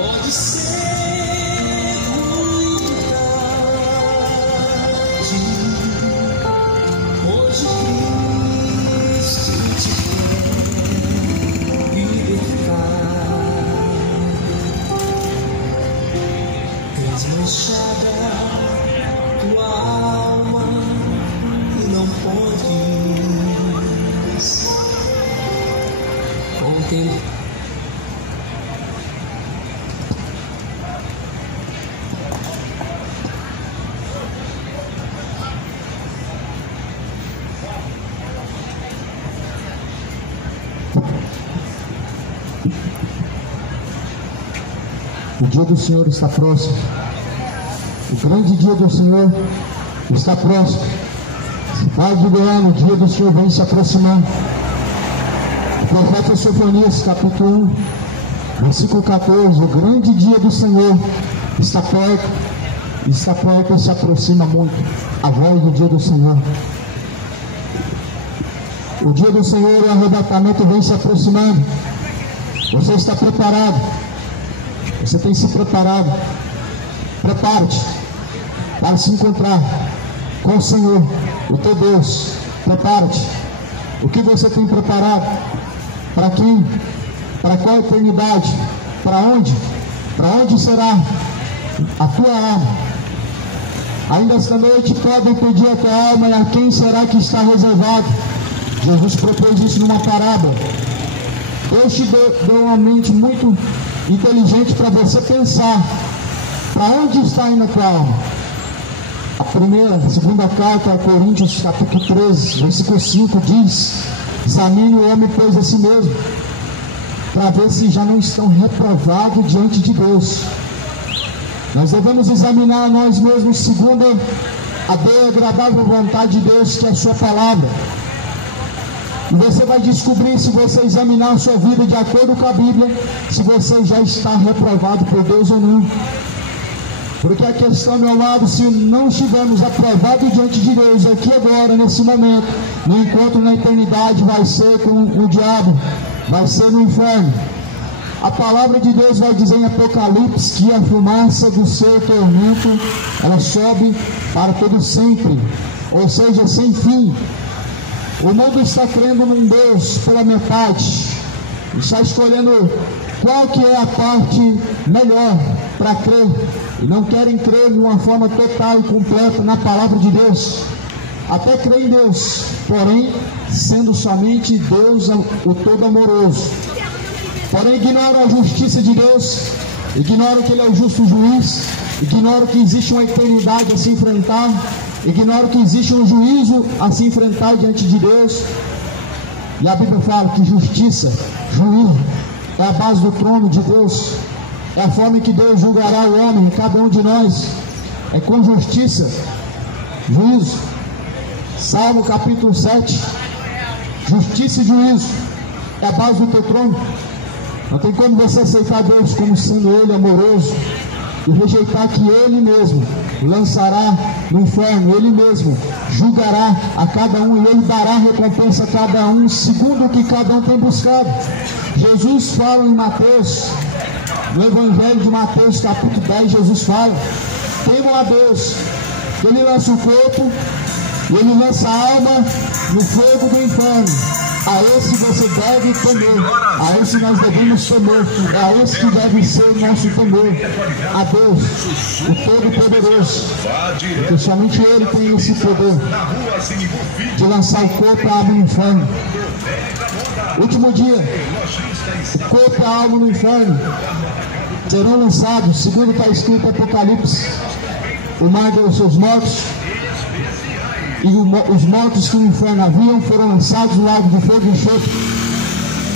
Pode ser muito tarde. Hoje Cristo te quer libertar. Desmanchada tua alma e não podes conter. O dia do Senhor está próximo. O grande dia do Senhor está próximo. Vai liberar, o dia do Senhor vem se aproximando. O profeta Sofonias, capítulo 1, versículo 14. O grande dia do Senhor está perto. Está perto e se aproxima muito. A voz do dia do Senhor. O dia do Senhor, o arrebatamento vem se aproximando. Você está preparado? Você tem se preparado? Prepare-te para se encontrar com o Senhor, o teu Deus. Prepare-te. O que você tem preparado? Para quem? Para qual eternidade? Para onde? Para onde será a tua alma? Ainda esta noite podem pedir a tua alma, e a quem será que está reservado? Jesus propôs isso numa parábola. Deus te deu uma mente muito inteligente para você pensar para onde está indo a tua alma. A segunda carta a Coríntios, capítulo 13, versículo 5 diz: examine o homem, pois, a si mesmo, para ver se já não estão reprovados diante de Deus. Nós devemos examinar a nós mesmos segundo a boa e agradável vontade de Deus, que é a sua palavra. E você vai descobrir, se você examinar a sua vida de acordo com a Bíblia, se você já está reprovado por Deus ou não. Porque a questão, meu lado, se não estivermos aprovados diante de Deus aqui agora, nesse momento, no encontro na eternidade, vai ser com o diabo, vai ser no inferno. A palavra de Deus vai dizer em Apocalipse que a fumaça do seu tormento, ela sobe para todo sempre, ou seja, sem fim. O mundo está crendo num Deus pela metade, está escolhendo qual que é a parte melhor para crer, e não querem crer de uma forma total e completa na palavra de Deus. Até crê em Deus, porém sendo somente Deus o todo amoroso. Porém ignoram a justiça de Deus, ignoram que Ele é o justo juiz, ignoram que existe uma eternidade a se enfrentar, ignoram que existe um juízo a se enfrentar diante de Deus. E a Bíblia fala que justiça, juízo, é a base do trono de Deus. É a forma em que Deus julgará o homem, cada um de nós. É com justiça, juízo. Salmo capítulo 7. Justiça e juízo é a base do teu trono. Não tem como você aceitar Deus como sendo Ele amoroso e rejeitar que Ele mesmo lançará no inferno, Ele mesmo julgará a cada um, e Ele dará recompensa a cada um segundo o que cada um tem buscado. Jesus fala em Mateus, no Evangelho de Mateus capítulo 10, Jesus fala: temam a Deus, que Ele lança o corpo e Ele lança a alma no fogo do inferno. A esse você deve temer, a esse nós devemos temer, a esse que deve ser o nosso temor, a Deus, o Todo-Poderoso, porque somente Ele tem esse poder de lançar o corpo e a alma no inferno. Último dia, o corpo e a alma no inferno serão lançados, segundo está escrito em Apocalipse. O mar deu os seus mortos, e os mortos que no inferno haviam foram lançados no lago de fogo e enxofre.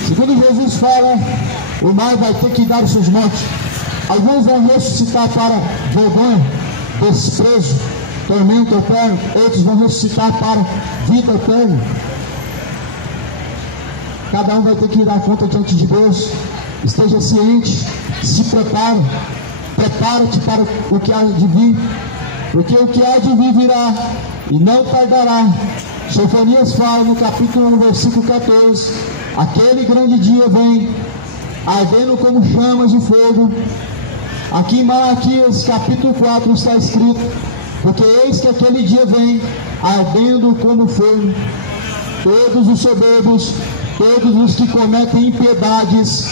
Segundo Jesus fala, o mar vai ter que dar os seus mortos. Alguns vão ressuscitar para vergonha, desprezo, tormento eterno. Outros vão ressuscitar para vida eterna. Cada um vai ter que dar conta diante de Deus. Esteja ciente, se prepare. Prepara-te para o que há de vir, porque o que há de vir virá e não tardará. Sofonias fala no capítulo 1, versículo 14: aquele grande dia vem, ardendo como chamas de fogo, Aqui em Malaquias capítulo 4 está escrito: porque eis que aquele dia vem, ardendo como fogo, todos os soberbos, todos os que cometem impiedades,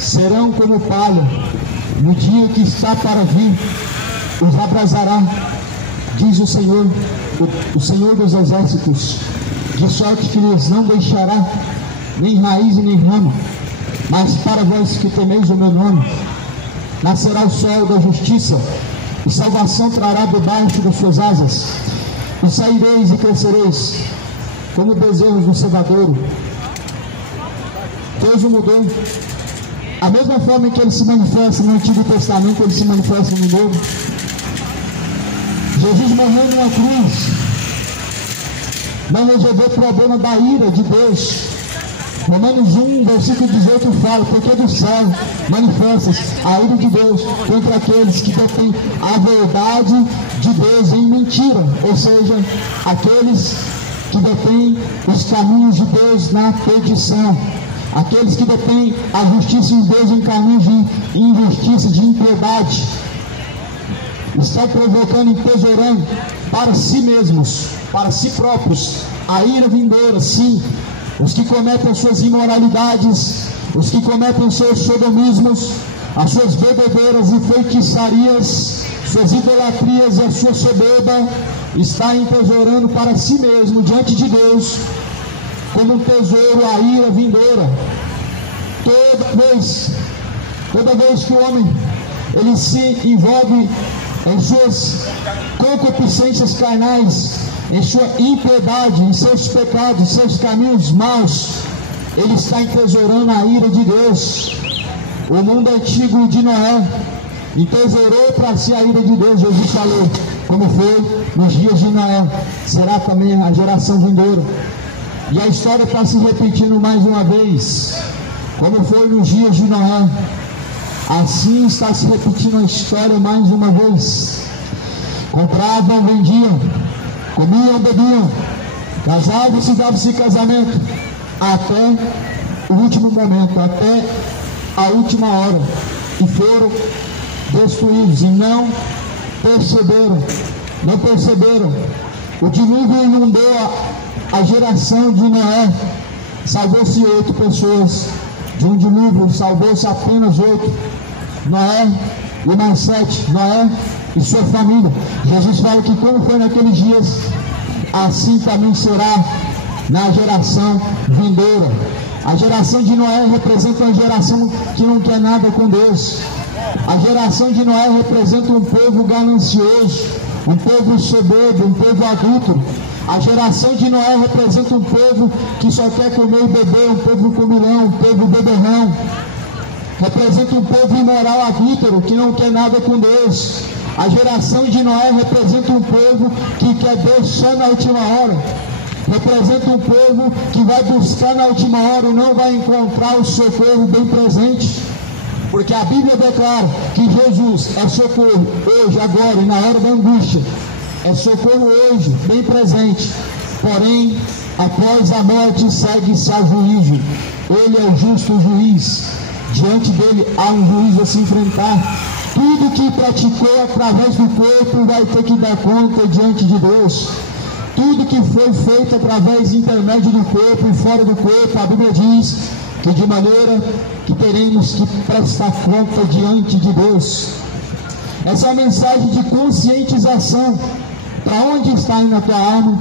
serão como palha, no dia que está para vir, os abrasará, diz o Senhor, o Senhor dos exércitos, de sorte que lhes não deixará nem raiz e nem ramo. Mas para vós que temeis o meu nome, nascerá o sol da justiça, e salvação trará debaixo das suas asas, e saireis e crescereis, como bezerros do cevadouro. Deus o mudou. A mesma forma que ele se manifesta no Antigo Testamento, ele se manifesta no Novo. Jesus morreu numa cruz, não resolveu o problema da ira de Deus. Romanos 1, versículo 18 fala: porque do céu manifesta a ira de Deus contra aqueles que detêm a verdade de Deus em mentira, ou seja, aqueles que detêm os caminhos de Deus na perdição, aqueles que detêm a justiça de Deus em caminhos de injustiça, de impiedade, estão provocando e entesourando para si mesmos, para si próprios, a ira vindoura. Sim, os que cometem as suas imoralidades, os que cometem os seus sodomismos, as suas bebedeiras e feitiçarias, suas idolatrias e a sua soberba, está entesourando para si mesmo diante de Deus como um tesouro a ira vindoura. Toda vez que o homem ele se envolve em suas concupiscências carnais, em sua impiedade, em seus pecados, em seus caminhos maus, ele está entesourando a ira de Deus. O mundo antigo de Noé entesourou para si a ira de Deus. Jesus falou: como foi nos dias de Noé, será também a geração vindoura. E a história está se repetindo mais uma vez. Como foi nos dias de Noé, assim está se repetindo a história mais uma vez. Compravam, vendiam, comiam, bebiam, casavam-se, davam-se casamento, até o último momento, até a última hora, e foram destruídos, e não perceberam. O dilúvio inundou a geração de Noé, salvou-se 8 pessoas, de um dilúvio salvou-se apenas 8, Noé e mais 7, Noé e sua família. Jesus fala que como foi naqueles dias, assim também será na geração vindoura. A geração de Noé representa uma geração que não quer nada com Deus. A geração de Noé representa um povo ganancioso, um povo soberbo, um povo adúltero. A geração de Noé representa um povo que só quer comer e beber, um povo comilão, um povo beberrão. Representa um povo imoral, adúltero, que não quer nada com Deus. A geração de Noé representa um povo que quer Deus só na última hora. Representa um povo que vai buscar na última hora e não vai encontrar o socorro bem presente. Porque a Bíblia declara que Jesus é socorro hoje, agora e na hora da angústia. É socorro hoje, bem presente. Porém, após a morte segue-se a juízo. Ele é o justo juiz. Diante dele há um juiz a se enfrentar. Tudo que praticou através do corpo vai ter que dar conta diante de Deus. Tudo que foi feito através do intermédio do corpo e fora do corpo, a Bíblia diz que de maneira que teremos que prestar conta diante de Deus. Essa é uma mensagem de conscientização. Para onde está indo a tua alma?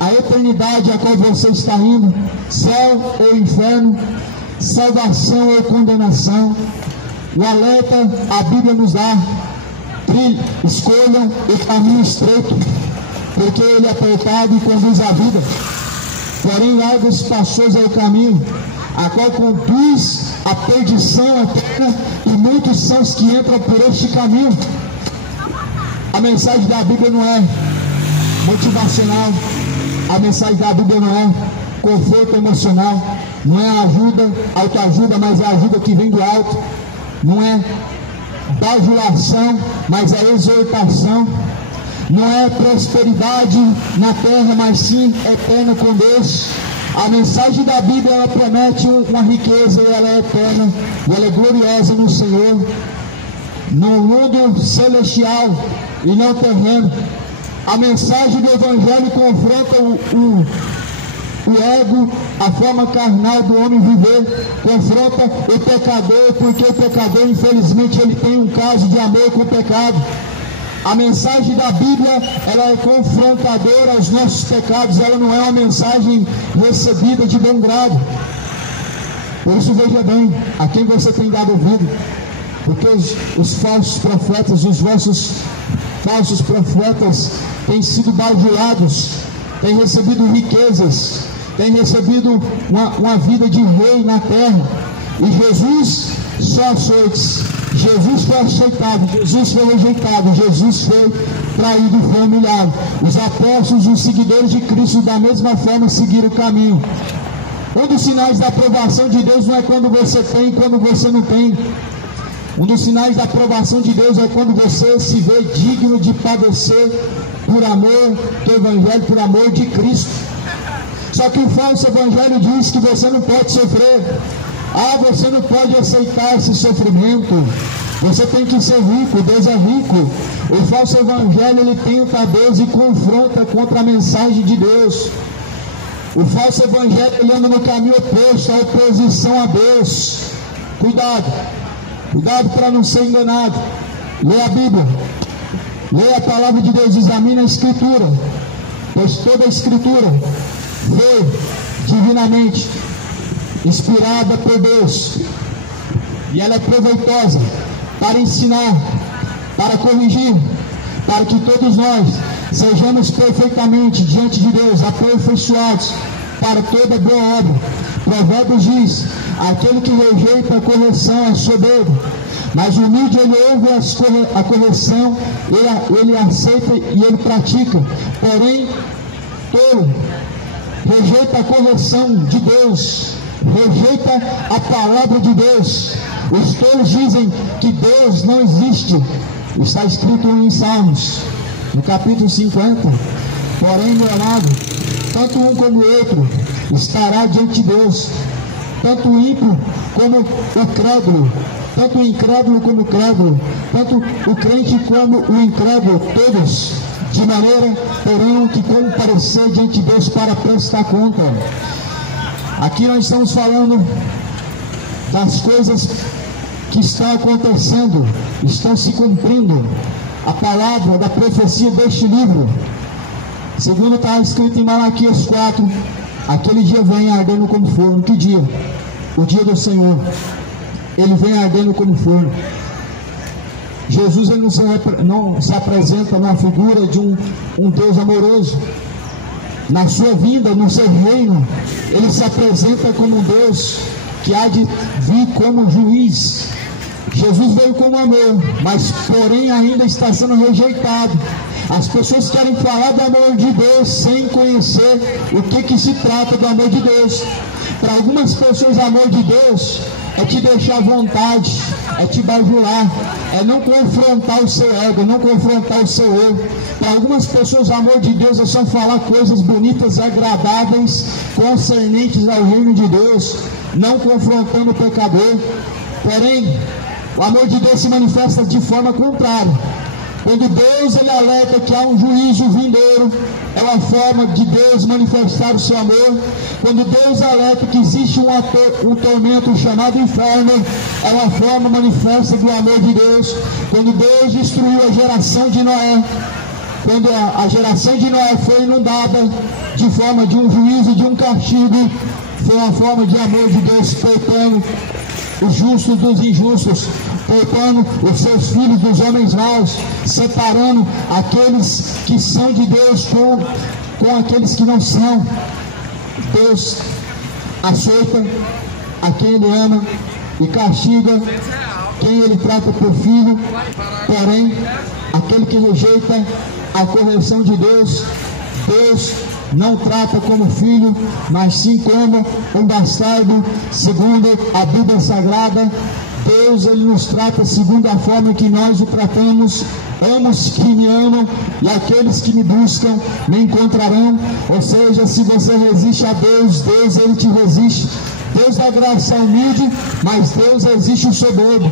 A eternidade a qual você está indo? Céu ou inferno? Salvação ou condenação? O alerta a Bíblia nos dá: escolha o caminho estreito, porque ele é apertado e conduz à vida. Porém, largos e espaçoso é o caminho, a qual conduz à perdição eterna, e muitos são os que entram por este caminho. A mensagem da Bíblia não é motivacional, a mensagem da Bíblia não é conforto emocional, não é ajuda, autoajuda, mas é a ajuda que vem do alto. Não é bajulação, mas é exortação. Não é prosperidade na terra, mas sim eterna com Deus. A mensagem da Bíblia, ela promete uma riqueza, e ela é eterna, e ela é gloriosa no Senhor. no mundo celestial e não terreno. A mensagem do Evangelho confronta o ego, a forma carnal do homem viver, confronta o pecador, porque o pecador, infelizmente, ele tem um caso de amor com o pecado. A mensagem da Bíblia, ela é confrontadora aos nossos pecados, ela não é uma mensagem recebida de bom grado. Por isso, veja bem a quem você tem dado ouvido, porque os falsos profetas, os vossos falsos profetas têm sido bajulados, têm recebido riquezas, têm recebido uma vida de rei na terra, e Jesus só açoites. Jesus foi aceitado, Jesus foi rejeitado, Jesus foi traído e foi humilhado. Os apóstolos, os seguidores de Cristo, da mesma forma seguiram o caminho. Um dos sinais da aprovação de Deus não é quando você tem e quando você não tem. Um dos sinais da aprovação de Deus é quando você se vê digno de padecer por amor do Evangelho, por amor de Cristo. Só que o falso Evangelho diz que você não pode sofrer. Você não pode aceitar esse sofrimento. Você tem que ser rico, Deus é rico. O falso Evangelho, ele tenta a Deus e confronta contra a mensagem de Deus. O falso Evangelho, ele anda no caminho oposto, a oposição a Deus. Cuidado para não ser enganado. Leia a Bíblia, leia a palavra de Deus, examine a Escritura, pois toda a Escritura foi divinamente inspirada por Deus, e ela é proveitosa para ensinar, para corrigir, para que todos nós sejamos perfeitamente diante de Deus, aperfeiçoados para toda boa obra. Provérbios diz: aquele que rejeita a correção é soberbo, mas o humilde, ele ouve a correção, ele aceita e ele pratica. Porém, tolo rejeita a correção de Deus, rejeita a palavra de Deus. Os tolos dizem que Deus não existe. Está escrito em Salmos, no capítulo 50. Porém, meu amado, tanto um como o outro estará diante de Deus, tanto o ímpio como o crédulo, tanto o incrédulo como o crédulo, tanto o crente como o incrédulo, todos, de maneira, terão que comparecer diante de Deus para prestar conta. Aqui nós estamos falando das coisas que estão acontecendo, estão se cumprindo. A palavra da profecia deste livro, segundo está escrito em Malaquias 4, aquele dia vem ardendo como forno. Que dia? O dia do Senhor. Ele vem ardendo como forno. Jesus, ele não se apresenta na figura de um Deus amoroso. Na sua vinda, no seu reino, ele se apresenta como um Deus que há de vir como juiz. Jesus veio como amor, mas porém ainda está sendo rejeitado. As pessoas querem falar do amor de Deus sem conhecer o que se trata do amor de Deus. Para algumas pessoas, o amor de Deus é te deixar à vontade, é te bajular, é não confrontar o seu ego, não confrontar o seu eu. Para algumas pessoas, o amor de Deus é só falar coisas bonitas, agradáveis, concernentes ao reino de Deus, não confrontando o pecador. Porém, o amor de Deus se manifesta de forma contrária. Quando Deus, ele alerta que há um juízo vindouro, é uma forma de Deus manifestar o seu amor. Quando Deus alerta que existe um tormento chamado inferno, é uma forma manifesta do amor de Deus. Quando Deus destruiu a geração de Noé, quando a geração de Noé foi inundada de forma de um juízo, de um castigo, foi uma forma de amor de Deus, poupando os justos dos injustos, poupando os seus filhos dos homens maus, separando aqueles que são de Deus com aqueles que não são. Deus açoita a quem ele ama e castiga quem ele trata por filho. Porém, aquele que rejeita a correção de Deus, Deus não trata como filho, mas sim como um bastardo. Segundo a Bíblia Sagrada, Deus, ele nos trata segundo a forma que nós o tratamos. Amo os que me amam, e aqueles que me buscam me encontrarão. Ou seja, se você resiste a Deus, Deus, ele te resiste. Deus dá graça ao humilde, mas Deus resiste o soberbo.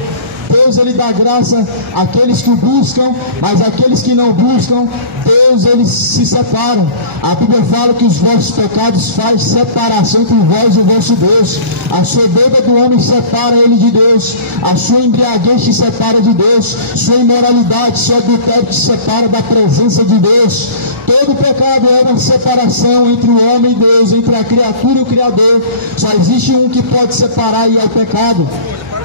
Deus ele dá graça àqueles que o buscam, mas aqueles que não buscam, Deus eles se separam. A Bíblia fala que os vossos pecados faz separação entre vós e o vosso Deus. A soberba do homem separa ele de Deus, a sua embriaguez te separa de Deus, sua imoralidade, seu adultério te separa da presença de Deus. Todo pecado é uma separação entre o homem e Deus, entre a criatura e o Criador. Só existe um que pode separar, e é o pecado.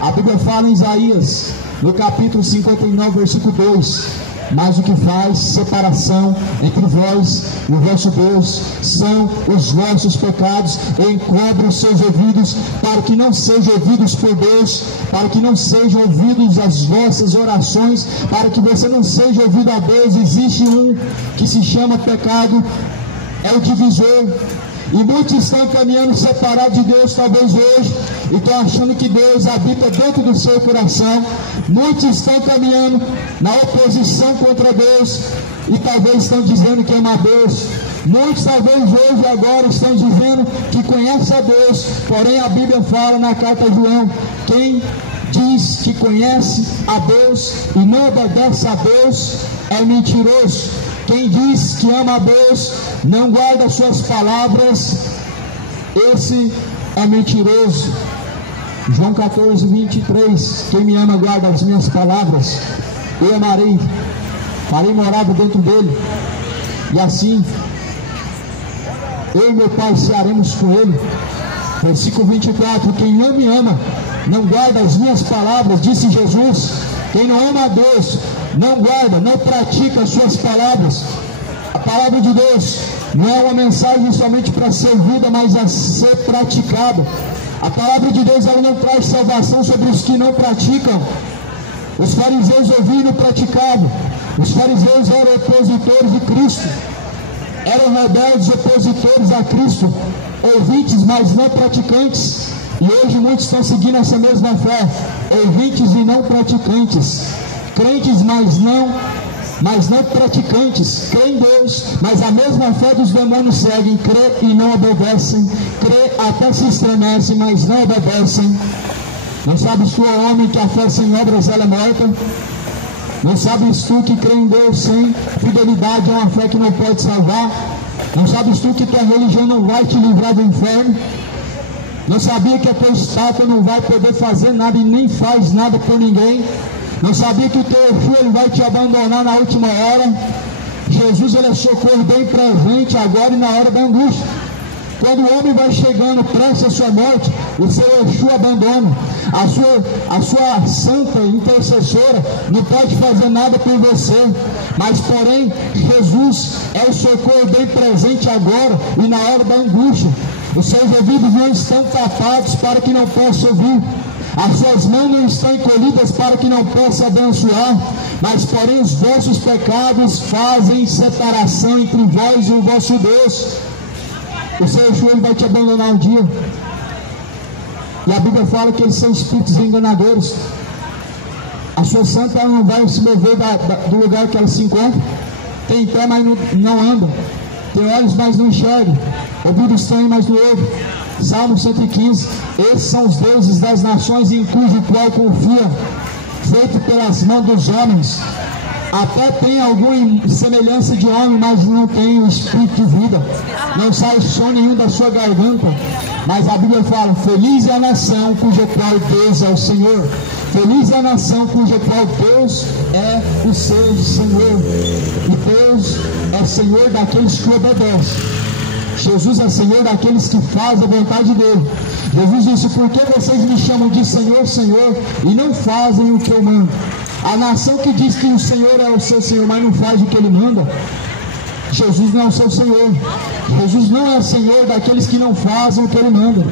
A Bíblia fala em Isaías, no capítulo 59, versículo 2: mas o que faz separação entre vós e o vosso Deus são os vossos pecados. Encobre os seus ouvidos, para que não sejam ouvidos por Deus, para que não sejam ouvidos as vossas orações, para que você não seja ouvido a Deus. Existe um que se chama pecado, é o divisor. E muitos estão caminhando separados de Deus, talvez hoje, e estão achando que Deus habita dentro do seu coração. Muitos estão caminhando na oposição contra Deus, e talvez estão dizendo que ama a Deus. Muitos talvez hoje agora estão dizendo que conhecem a Deus, porém a Bíblia fala na carta a João: quem diz que conhece a Deus e não obedece a Deus é mentiroso. Quem diz que ama a Deus, não guarda suas palavras, esse é mentiroso. João 14, 23: quem me ama guarda as minhas palavras, eu amarei, farei morada dentro dele, e assim eu e meu Pai cearemos com ele. Versículo 24: quem não me ama não guarda as minhas palavras, disse Jesus. Quem não ama a Deus não guarda, não pratica as suas palavras. A palavra de Deus não é uma mensagem somente para ser ouvida, mas a ser praticada. A palavra de Deus ela não traz salvação sobre os que não praticam. Os fariseus ouviam e não praticavam. Os fariseus eram opositores de Cristo, eram rebeldes, opositores a Cristo, ouvintes, mas não praticantes. E hoje muitos estão seguindo essa mesma fé, ouvintes e não praticantes, crentes, mas não praticantes, creem em Deus, mas a mesma fé dos demônios seguem, crê e não obedecem, crê até se estremecem, mas não obedecem. Não sabes tu, homem, que a fé sem obras ela é morta? Não sabes tu que crê em Deus sem fidelidade é uma fé que não pode salvar? Não sabes tu que tua religião não vai te livrar do inferno? Não sabia que a tua estátua não vai poder fazer nada e nem faz nada por ninguém? Não sabia que o teu filho vai te abandonar na última hora? Jesus ele é socorro bem presente agora e na hora da angústia. Quando o homem vai chegando prestes à sua morte, o seu Exu abandona. A sua santa intercessora não pode fazer nada por você. Mas porém, Jesus é o socorro bem presente agora e na hora da angústia. Os seus ouvidos não estão tapados para que não possa ouvir. As suas mãos não estão encolhidas para que não possa abençoar. Mas porém os vossos pecados fazem separação entre vós e o vosso Deus. O seu Exu ele vai te abandonar um dia. E a Bíblia fala que eles são espíritos enganadores. A sua santa ela não vai se mover do lugar que ela se encontra. Tem pé, mas não anda. Tem olhos, mas não enxerga. Ouvidos têm, mas não ouve. Salmo 115. Esses são os deuses das nações em cujo qual confia, feito pelas mãos dos homens. Até tem alguma semelhança de homem, mas não tem o espírito de vida. Não sai som nenhum da sua garganta. Mas a Bíblia fala: feliz é a nação cuja qual Deus é o Senhor. Feliz é a nação cuja qual Deus é o seu Senhor. E Deus é Senhor daqueles que obedecem. Jesus é Senhor daqueles que fazem a vontade dele. Jesus disse: por que vocês me chamam de Senhor, Senhor, e não fazem o que eu mando? A nação que diz que o Senhor é o seu Senhor, mas não faz o que ele manda, Jesus não é o seu Senhor. Jesus não é Senhor daqueles que não fazem o que ele manda.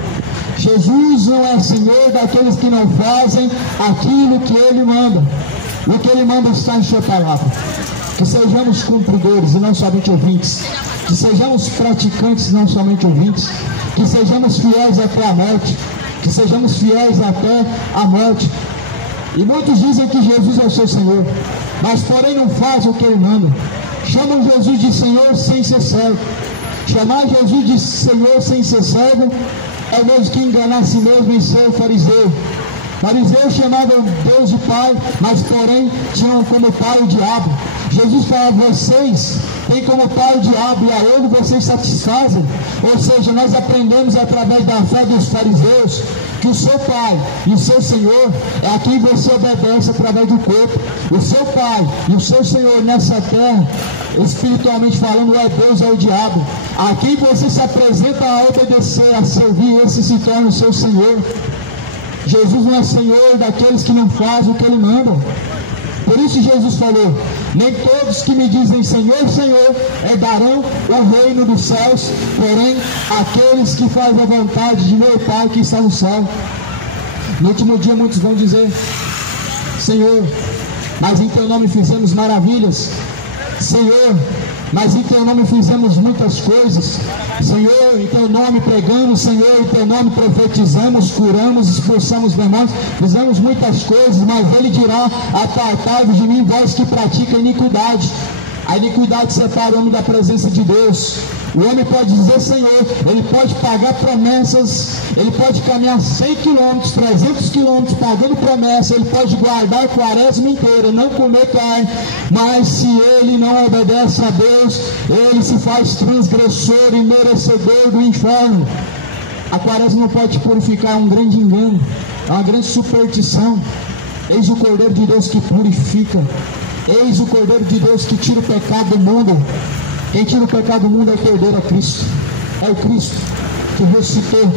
Jesus não é Senhor daqueles que não fazem aquilo que ele manda. O que ele manda está em sua palavra. Que sejamos cumpridores e não somente ouvintes. Que sejamos praticantes e não somente ouvintes. Que sejamos fiéis até a morte. Que sejamos fiéis até a morte. E muitos dizem que Jesus é o seu Senhor, mas porém não fazem o que ele manda. Chamam Jesus de Senhor sem ser servo. Chamar Jesus de Senhor sem ser servo é o mesmo que enganar a si mesmo e ser fariseu. Fariseus chamavam Deus de Pai, mas porém tinham como pai o diabo. Jesus falava: vocês têm como pai o diabo e a ele vocês satisfazem. Ou seja, nós aprendemos através da fé dos fariseus que o seu pai e o seu Senhor é a quem você obedece através do corpo. O seu pai e o seu Senhor nessa terra, espiritualmente falando, é Deus, é o diabo. A quem você se apresenta a obedecer, a servir, esse se torna o seu Senhor. Jesus não é Senhor daqueles que não fazem o que Ele manda. Por isso Jesus falou: nem todos que me dizem Senhor, Senhor, herdarão o reino dos céus, porém aqueles que fazem a vontade de meu Pai que está no céu. No último dia muitos vão dizer: Senhor, mas em teu nome fizemos maravilhas. Senhor, mas em teu nome fizemos muitas coisas. Senhor, em teu nome pregamos. Senhor, em teu nome profetizamos, curamos, expulsamos demônios, fizemos muitas coisas. Mas Ele dirá: apartai-vos de mim, vós que praticam iniquidade. A iniquidade separa o homem da presença de Deus. O homem pode dizer Senhor, ele pode pagar promessas, ele pode caminhar 100 quilômetros, 300 quilômetros pagando promessa, ele pode guardar a quaresma inteira, não comer carne, mas se ele não obedece a Deus, ele se faz transgressor e merecedor do inferno. A quaresma não pode te purificar, é um grande engano, é uma grande superstição. Eis o Cordeiro de Deus que purifica. Eis o Cordeiro de Deus que tira o pecado do mundo. Quem tira o pecado do mundo é o Cordeiro, é Cristo. É o Cristo que ressuscitou.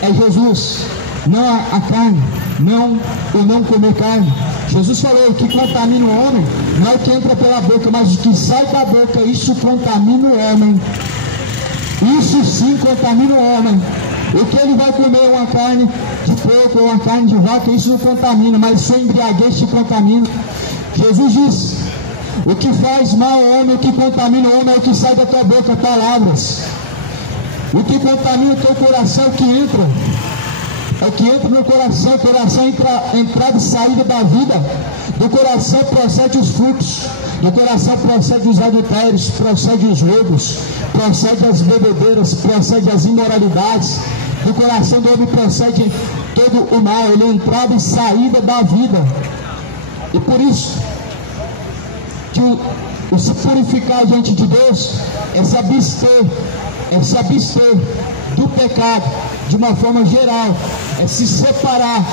É Jesus. Não a carne. Não o não comer carne. Jesus falou: o que contamina o homem não é o que entra pela boca, mas o que sai da boca, isso contamina o homem. Isso sim contamina o homem. O que ele vai comer, uma carne de porco ou uma carne de vaca, isso não contamina, mas sua embriaguez te contamina. Jesus disse: o que faz mal ao homem, o que contamina o homem é o que sai da tua boca, palavras. O que contamina o teu coração é o que entra. É o que entra no coração. O coração entra, entrada e saída da vida. Do coração procede os frutos. Do coração procede os adultérios, procede os roubos, procede as bebedeiras, procede as imoralidades. Do coração do homem procede todo o mal. Ele é entrada e saída da vida. E por isso, que o se purificar diante de Deus é se abster do pecado de uma forma geral, é se separar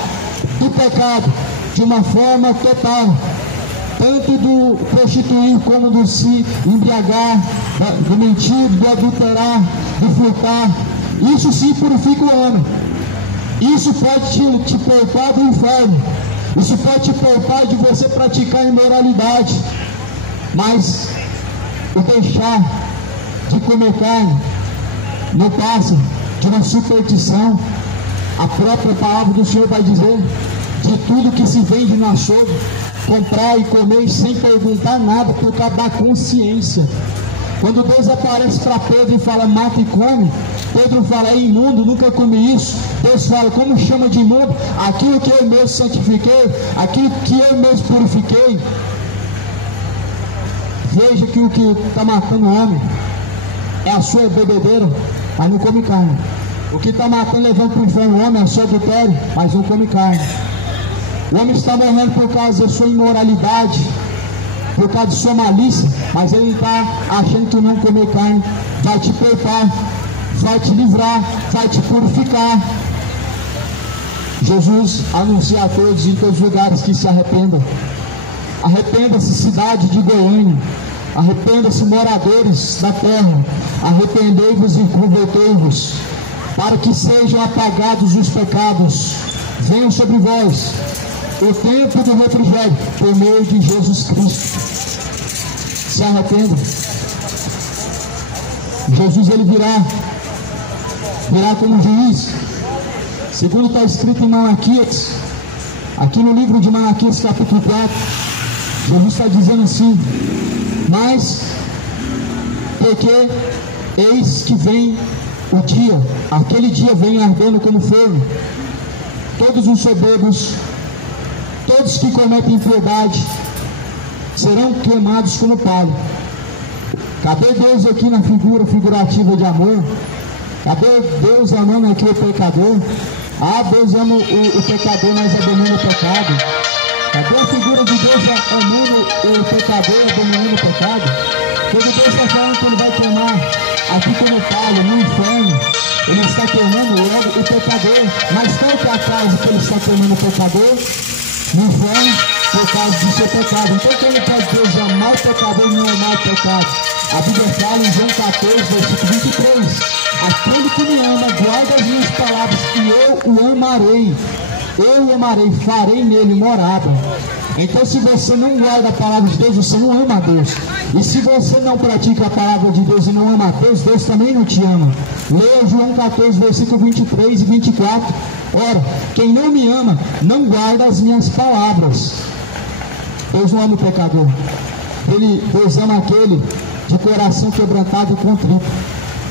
do pecado de uma forma total, tanto do prostituir como do se embriagar, do mentir, do adulterar, do furtar. Isso sim purifica o homem. Isso pode te poupar do inferno. Isso pode te poupar de você praticar imoralidade. Mas o deixar de comer carne não passa de uma superstição. A própria palavra do Senhor vai dizer: de tudo que se vende no açougue, comprar e comer sem perguntar nada, por causa da consciência. Quando Deus aparece para Pedro e fala: mata e come, Pedro fala: é imundo, nunca comi isso. Deus fala: como chama de imundo? Aquilo que eu mesmo santifiquei, aquilo que eu mesmo purifiquei. Veja que o que está matando o homem é a sua bebedeira, mas não come carne. O que está matando, levando para o inferno o homem é a sua adultério, mas não come carne. O homem está morrendo por causa da sua imoralidade, por causa de sua malícia, mas ele está achando que não comer carne vai te poupar, vai te livrar, vai te purificar. Jesus anuncia a todos, em todos os lugares, que se arrependam. Arrependa-se, cidade de Goiânia. Arrependa-se, moradores da terra. Arrependei-vos e convertei-vos, para que sejam apagados os pecados. Venham sobre vós o tempo do refrigério, por meio de Jesus Cristo. Se arrependam. Jesus, ele virá como juiz. Segundo está escrito em Malaquias, aqui no livro de Malaquias, capítulo 4, Jesus está dizendo assim: mas porque eis que vem o dia, aquele dia vem ardendo como fogo, todos os soberbos, todos que cometem impiedade, serão queimados como palha. Cadê Deus aqui na figura figurativa de amor? Cadê Deus amando aqui o pecador? Ah, Deus ama o pecador, mas abomina o pecado. Cadê a figura de Deus amando o pecador, abominando o pecado? Quando Deus está falando que Ele vai queimar, aqui como Paulo, no inferno, Ele está queimando o pecador. Mas qual que é a causa que Ele está queimando o pecador? No inferno, por causa do seu pecado. Então como pode Deus amar o pecador e não amar o pecado? A Bíblia fala em João 14, versículo 23. Aquele que me ama, guarda as minhas palavras e eu o amarei. Eu o amarei, farei nele morada. Então se você não guarda a palavra de Deus, você não ama a Deus. E se você não pratica a palavra de Deus e não ama a Deus, Deus também não te ama. Leia João 14, versículo 23 e 24. Ora, quem não me ama, não guarda as minhas palavras. Deus não ama o pecador. Deus ama aquele de coração quebrantado e contrito.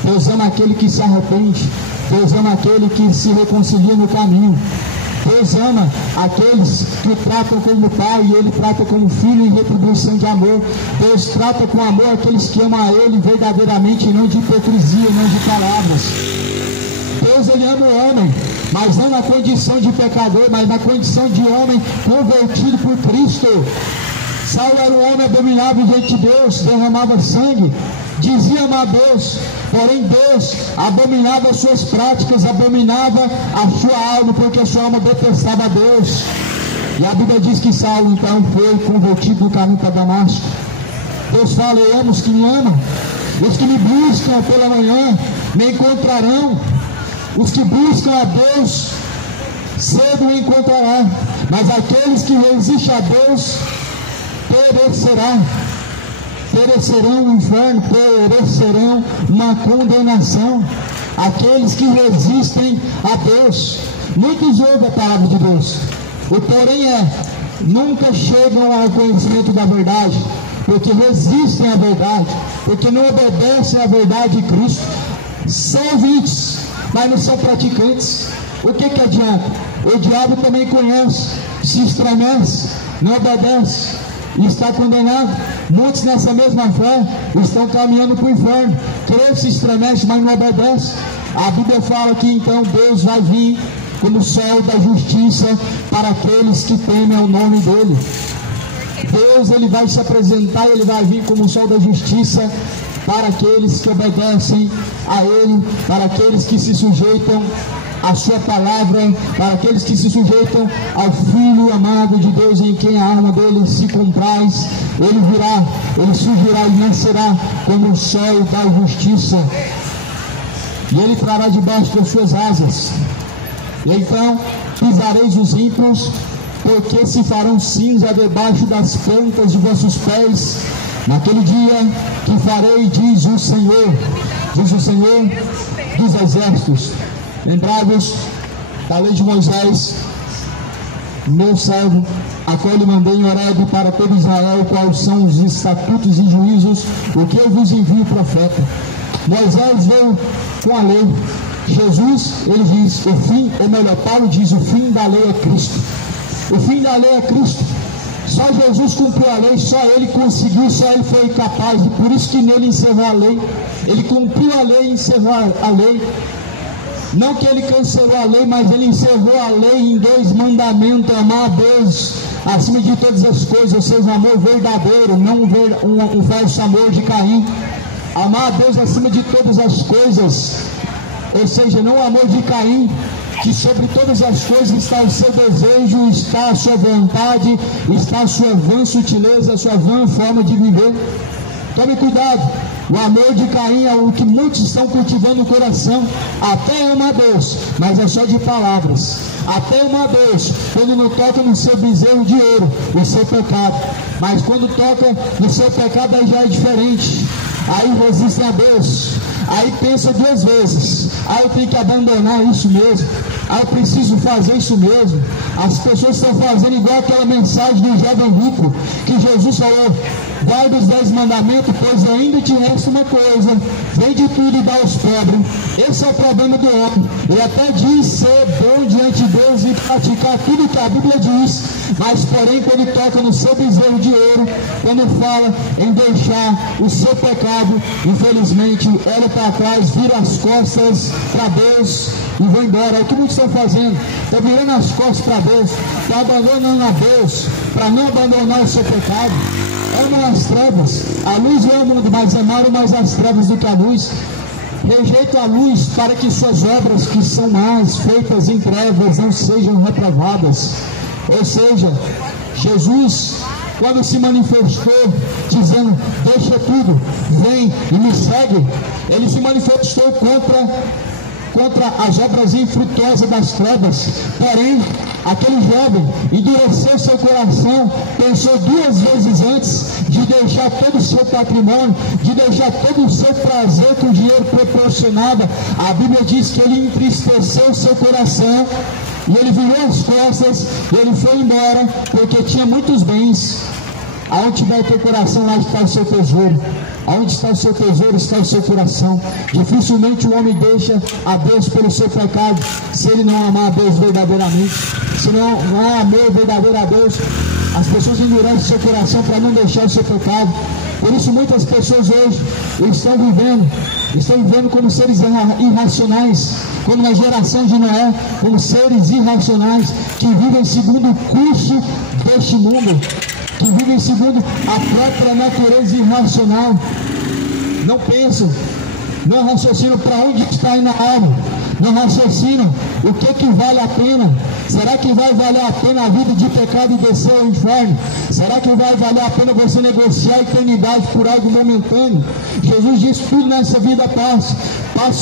Deus ama aquele que se arrepende. Deus ama aquele que se reconcilia no caminho. Deus ama aqueles que o tratam como pai e Ele trata como filho em retribuição de amor. Deus trata com amor aqueles que amam a Ele verdadeiramente, não de hipocrisia, não de palavras. Deus, Ele ama o homem, mas não na condição de pecador, mas na condição de homem convertido por Cristo. Saulo era um homem abominável diante de Deus, derramava sangue, dizia amar a Deus, porém Deus abominava as suas práticas, abominava a sua alma, porque a sua alma detestava a Deus. E a Bíblia diz que Saulo então foi convertido no caminho para Damasco. Deus fala: eu amo os que me amam, os que me buscam pela manhã me encontrarão. Os que buscam a Deus cedo o encontrarão, mas aqueles que resistem a Deus perecerão no inferno, perecerão na condenação. Aqueles que resistem a Deus. Muitos ouvem a palavra de Deus, o porém nunca chegam ao conhecimento da verdade, porque resistem à verdade, porque não obedecem à verdade de Cristo. São ouvintes, mas não são praticantes. O que adianta? O diabo também conhece, se estremece, não obedece e está condenado. Muitos nessa mesma fé estão caminhando para o inferno. Crê, se estremece, mas não obedece. A Bíblia fala que então Deus vai vir como o sol da justiça para aqueles que temem o nome dele. Deus, ele vai se apresentar, ele vai vir como o sol da justiça para aqueles que obedecem a ele, para aqueles que se sujeitam a sua palavra, para aqueles que se sujeitam ao Filho amado de Deus, em quem a alma dele se compraz. Ele virá, ele surgirá e nascerá como o sol da justiça, e ele trará debaixo das suas asas. E então pisareis os ímpios, porque se farão cinza debaixo das plantas de vossos pés, naquele dia que farei, diz o Senhor dos exércitos. Lembrai-vos da lei de Moisés, meu servo, a qual lhe mandei em Horebe para todo Israel, quais são os estatutos e juízos, o que eu vos envio, profeta. Moisés veio com a lei. Jesus, ele diz, o fim, ou melhor, Paulo diz, o fim da lei é Cristo. O fim da lei é Cristo. Só Jesus cumpriu a lei, só Ele conseguiu, só Ele foi capaz, e por isso que nele encerrou a lei. Ele cumpriu a lei e encerrou a lei. Não que Ele cancelou a lei, mas Ele encerrou a lei em 2 mandamentos: amar a Deus acima de todas as coisas, ou seja, amor verdadeiro, não um falso amor de Caim. Amar a Deus acima de todas as coisas, ou seja, não o amor de Caim, que sobre todas as coisas está o seu desejo, está a sua vontade, está a sua vã sutileza, a sua vã forma de viver. Tome cuidado. O amor de Caim é o que muitos estão cultivando no coração. Até ama a Deus, mas é só de palavras. Até ama a Deus quando não toca no seu bezerro de ouro, o seu pecado. Mas quando toca no seu pecado, aí já é diferente. Aí resistem a Deus. Aí pensa 2 vezes. Aí eu tenho que abandonar isso mesmo. Aí eu preciso fazer isso mesmo. As pessoas estão fazendo igual aquela mensagem do jovem rico, que Jesus falou: guarda os 10 mandamentos, pois ainda te resta uma coisa: vende tudo e dá aos pobres. Esse é o problema do homem. Ele até diz ser bom diante de Deus e praticar tudo que a Bíblia diz, mas porém quando toca no seu bezerro de ouro, quando fala em deixar o seu pecado, infelizmente olha para trás, viram as costas para Deus e vão embora. É o que muitos estão fazendo, estão virando as costas para Deus, estão abandonando a Deus, para não abandonar o seu pecado. Amam as trevas, a luz é o mundo, mas amaram mais as trevas do que a luz. Rejeitam a luz para que suas obras que são más, feitas em trevas, não sejam reprovadas. Ou seja, Jesus, quando se manifestou dizendo, deixa tudo, vem e me segue, ele se manifestou contra as obras infrutuosas das trevas. Porém, aquele jovem endureceu seu coração, pensou duas vezes antes de deixar todo o seu patrimônio, de deixar todo o seu prazer que o dinheiro proporcionava. A Bíblia diz que ele entristeceu seu coração e ele virou as costas, ele foi embora porque tinha muitos bens. Aonde tiver o teu coração, lá está o seu tesouro. Aonde está o seu tesouro, está o seu coração. Dificilmente o homem deixa a Deus pelo seu pecado, se ele não amar a Deus verdadeiramente. Se não há amor verdadeiro a Deus, as pessoas endurecem seu coração para não deixar o seu pecado. Por isso muitas pessoas hoje estão vivendo como seres irracionais, como na geração de Noé, como seres irracionais, que vivem segundo o curso deste mundo, que vivem segundo a própria natureza irracional. Não pensam, não raciocinam para onde está indo a alma, não raciocinam o que vale a pena. Será que vai valer a pena a vida de pecado e descer ao inferno? Será que vai valer a pena você negociar a eternidade por algo momentâneo? Jesus diz, tudo nessa vida passa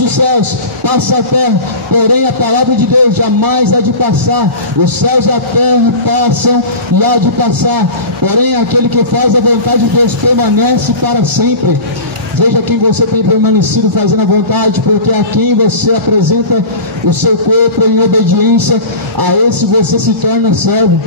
os céus, passa a terra, porém a palavra de Deus jamais há de passar. Os céus e a terra passam e há de passar, porém aquele que faz a vontade de Deus permanece para sempre. Veja quem você tem permanecido fazendo a vontade, porque a quem você apresenta o seu corpo em obediência, a esse você se torna servo.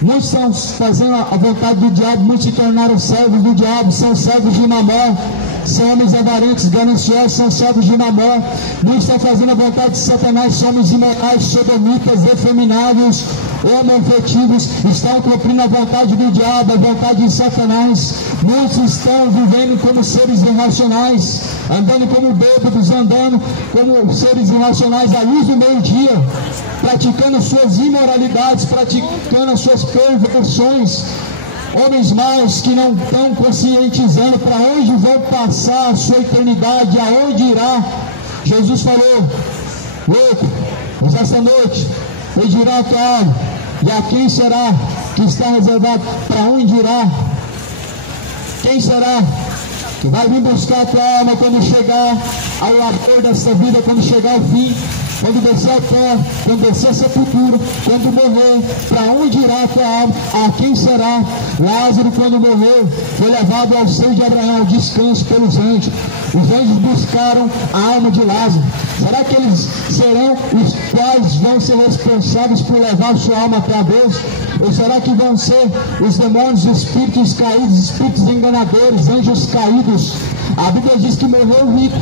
Muitos estão fazendo a vontade do diabo, muitos se tornaram servos do diabo, são servos de Mamó, são homens avarentos, gananciosos, são servos de Mamó. Muitos estão fazendo a vontade de Satanás, são homens imorais, sodomitas, efeminados, homoafetivos, estão cumprindo a vontade do diabo, a vontade de Satanás. Muitos estão vivendo como seres irracionais, andando como bêbados, andando como seres irracionais à luz do meio-dia, praticando suas imoralidades, praticando as suas perversões. Homens maus que não estão conscientizando para onde vão passar a sua eternidade, aonde irá. Jesus falou, louco, mas essa noite pedirá a tua alma, e a quem será que está reservado, para onde irá? Quem será que vai vir buscar a tua alma quando chegar ao labor dessa vida, quando chegar ao fim? Quando descer a terra, quando descer a sepultura, quando morrer, para onde irá a tua alma? A quem será? Lázaro, quando morreu, foi levado ao seio de Abraão, ao descanso pelos anjos. Os anjos buscaram a alma de Lázaro. Será que eles serão os quais vão ser responsáveis por levar a sua alma até a Deus? Ou será que vão ser os demônios, espíritos caídos, espíritos enganadores, anjos caídos? A Bíblia diz que morreu o rico.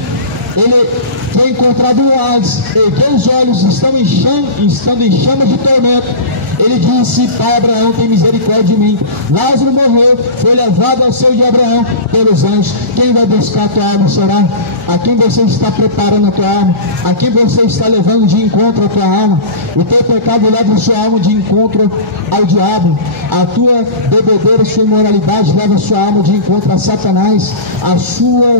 Ele foi encontrado no Hades, ergueu os olhos, estando em chama de tormento. Ele disse, Pai Abraão, tem misericórdia de mim. Lázaro morreu, foi levado ao seio de Abraão pelos anjos. Quem vai buscar a tua alma será? A quem você está preparando a tua alma? A quem você está levando de encontro a tua alma? O teu pecado leva a sua alma de encontro ao diabo. A tua bebedeira, sua imoralidade leva a sua alma de encontro a Satanás. A sua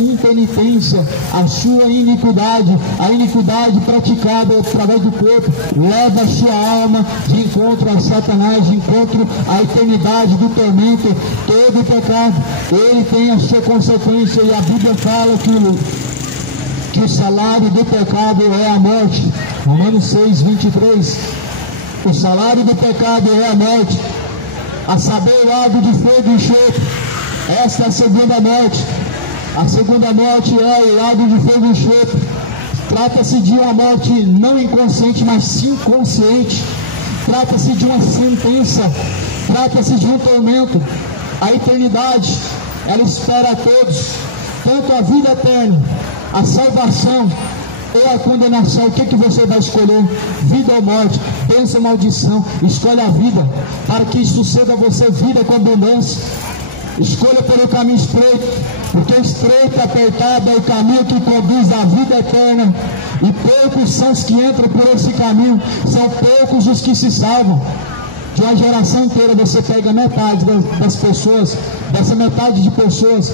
impenitência, a sua iniquidade, a iniquidade praticada através do corpo, leva a sua alma de encontro a Satanás, de encontro à eternidade do tormento. Todo pecado, ele tem a sua consequência, e a Bíblia fala que o salário do pecado é a morte. Romanos 6, 23. O salário do pecado é a morte, a saber, o lago de fogo e enxofre. Esta é a segunda morte. A segunda morte é o lago de fogo e enxofre. Trata-se de uma morte não inconsciente, mas sim consciente. Trata-se de uma sentença, trata-se de um tormento. A eternidade, ela espera a todos, tanto a vida eterna, a salvação ou a condenação. O que você vai escolher? Vida ou morte? Bênção ou maldição? Escolhe a vida, para que suceda a você vida com abundância. Escolha pelo caminho estreito, porque estreito e apertado é o caminho que conduz à vida eterna, e poucos são os que entram por esse caminho, são poucos os que se salvam. De uma geração inteira você pega metade das pessoas, dessa metade de pessoas,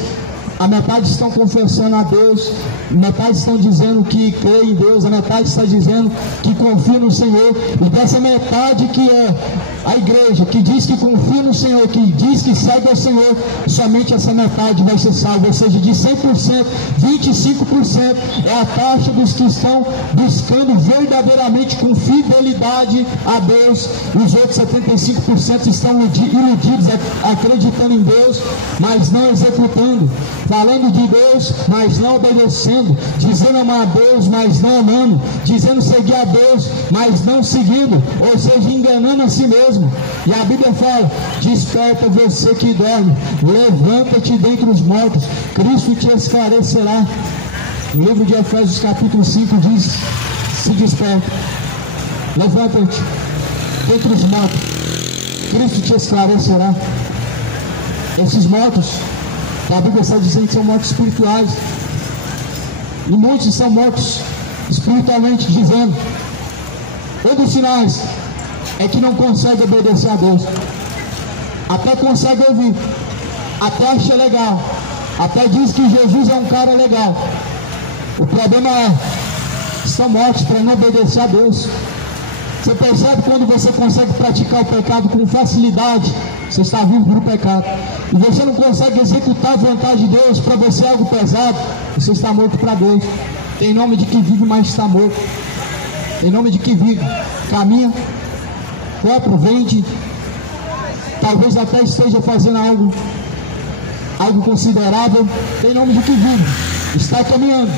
a metade estão confessando a Deus, metade estão dizendo que crê em Deus, a metade está dizendo que confia no Senhor, e dessa metade que é a igreja, que diz que confia no Senhor, que diz que segue ao Senhor, somente essa metade vai ser salva, ou seja, de 100%, 25% é a taxa dos que estão buscando verdadeiramente com fidelidade a Deus, e os outros 75% estão iludidos, acreditando em Deus, mas não executando, falando de Deus, mas não obedecendo, dizendo amar a Deus, mas não amando, dizendo seguir a Deus, mas não seguindo, ou seja, enganando a si mesmo. E a Bíblia fala: desperta você que dorme, levanta-te dentre os mortos, Cristo te esclarecerá. No livro de Efésios capítulo 5 diz: se desperta, levanta-te dentre os mortos, Cristo te esclarecerá. Esses mortos, a Bíblia está dizendo que são mortos espirituais, e muitos são mortos espiritualmente, dizendo, um dos sinais é que não consegue obedecer a Deus, até consegue ouvir, até acha legal, até diz que Jesus é um cara legal. O problema é, estão mortos para não obedecer a Deus. Você percebe quando você consegue praticar o pecado com facilidade, você está vivo para o pecado, e você não consegue executar a vontade de Deus, para você é algo pesado, você está morto para Deus. Tem nome de que vive, mas está morto. Tem nome de que vive, caminha, compra, vende, talvez até esteja fazendo algo considerável, tem nome de que vive, está caminhando,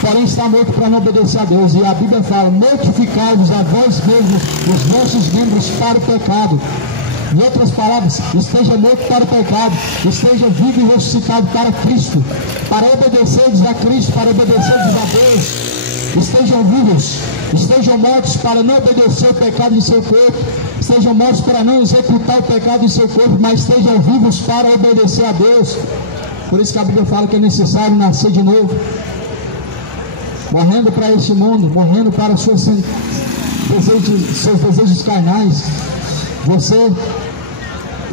porém está morto para não obedecer a Deus. E a Bíblia fala: mortificai-vos a vós mesmos os vossos membros para o pecado. Em outras palavras, esteja morto para o pecado, esteja vivo e ressuscitado para Cristo, para obedecerdes a Cristo, para obedecerdes a Deus. Estejam vivos, estejam mortos para não obedecer o pecado de seu corpo, estejam mortos para não executar o pecado de seu corpo, mas estejam vivos para obedecer a Deus. Por isso que a Bíblia fala que é necessário nascer de novo, morrendo para este mundo, morrendo para seus desejos carnais. Você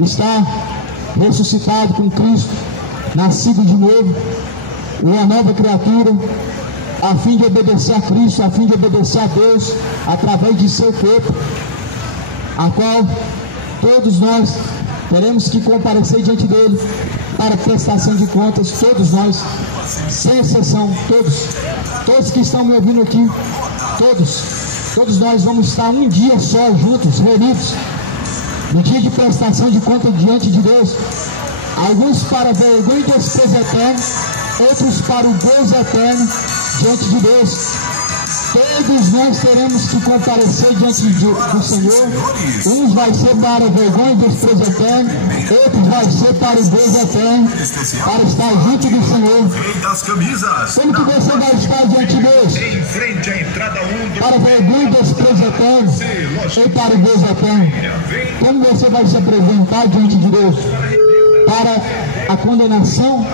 está ressuscitado com Cristo, nascido de novo, uma nova criatura, a fim de obedecer a Cristo, a fim de obedecer a Deus, através de seu corpo, a qual todos nós teremos que comparecer diante dele para prestação de contas, todos nós, sem exceção, todos que estão me ouvindo aqui, todos nós vamos estar um dia só juntos, reunidos, no dia de prestação de contas diante de Deus, alguns para vergonha e desprezo eterno, outros para o Deus eterno diante de Deus. Todos nós teremos que comparecer diante do Senhor. Uns vai ser para vergonha e desprezo eterno, outros vai ser para o Deus eterno, para estar junto do Senhor. Como que você vai estar diante de Deus? Para vergonha e desprezo eterno, ou para o Deus eterno? Como você vai se apresentar diante de Deus? Para a condenação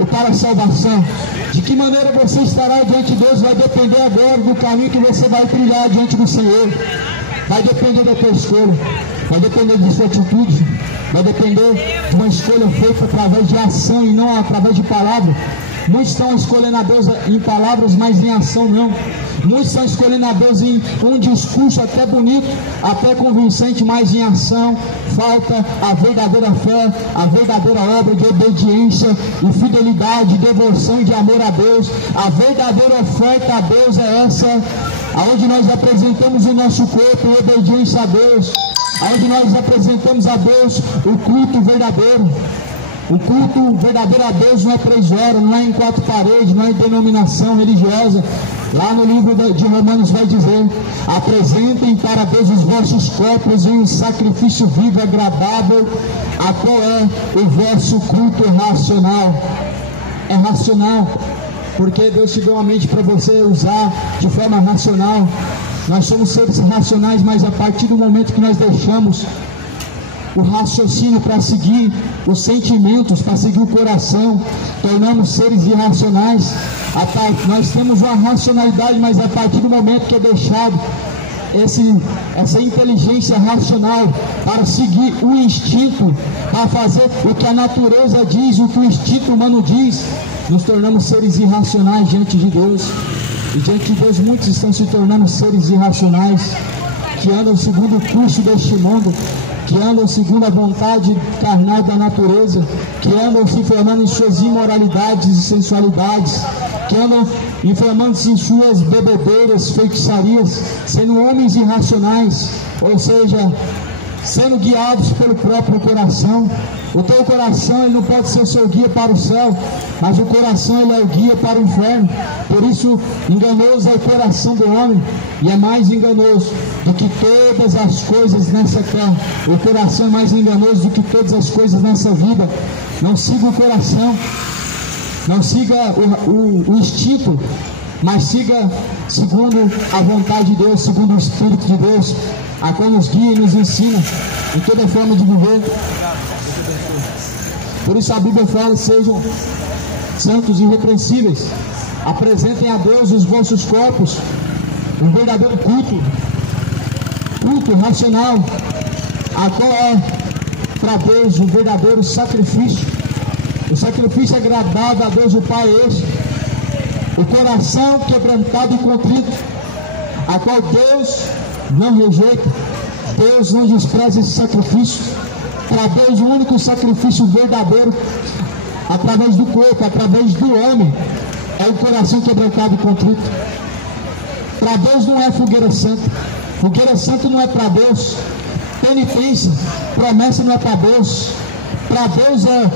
ou para a salvação? De que maneira você estará diante de Deus vai depender agora do caminho que você vai trilhar diante do Senhor. Vai depender da tua escolha, vai depender de sua atitude, vai depender de uma escolha feita através de ação e não através de palavra. Muitos estão escolhendo a Deus em palavras, mas em ação não. Muitos estão escolhendo a Deus em um discurso até bonito, até convincente, mas em ação falta a verdadeira fé, a verdadeira obra de obediência e fidelidade, devoção e de amor a Deus. A verdadeira oferta a Deus é essa, aonde nós apresentamos o nosso corpo em obediência a Deus, aonde nós apresentamos a Deus o culto verdadeiro. O culto verdadeiro a Deus não é 3 horas, não é em 4 paredes, não é em denominação religiosa. Lá no livro de Romanos vai dizer: apresentem para Deus os vossos corpos em um sacrifício vivo e agradável, a qual é o vosso culto racional. É racional, porque Deus te deu uma mente para você usar de forma racional. Nós somos seres racionais, mas a partir do momento que nós deixamos o raciocínio, para seguir os sentimentos, para seguir o coração, tornamos seres irracionais. Nós temos uma racionalidade, mas a partir do momento que é deixado essa inteligência racional para seguir o instinto, para fazer o que a natureza diz, o que o instinto humano diz, nos tornamos seres irracionais diante de Deus. E diante de Deus muitos estão se tornando seres irracionais, que andam segundo o curso deste mundo, que andam segundo a vontade carnal da natureza, que andam se informando em suas imoralidades e sensualidades, que andam informando-se em suas bebedeiras, feitiçarias, sendo homens irracionais, ou seja, sendo guiados pelo próprio coração. O teu coração, ele não pode ser o seu guia para o céu, mas o coração, ele é o guia para o inferno. Por isso, enganoso é o coração do homem, e é mais enganoso do que todas as coisas nessa terra. O coração é mais enganoso do que todas as coisas nessa vida. Não siga o coração, não siga o instinto, mas siga segundo a vontade de Deus, segundo o Espírito de Deus, a qual nos guia e nos ensina em toda forma de viver. Por isso a Bíblia fala: sejam santos e irrepreensíveis, apresentem a Deus os vossos corpos, um verdadeiro culto racional, a qual é para Deus um verdadeiro sacrifício. O sacrifício agradável a Deus o Pai é esse: o coração quebrantado e contrito, a qual Deus não rejeita. Deus não despreza esse sacrifício. Para Deus, o único sacrifício verdadeiro, através do corpo, através do homem, é o coração quebrantado e contrito. Para Deus não é fogueira santa. Fogueira santa não é para Deus. Penitência, promessa não é para Deus. Para Deus é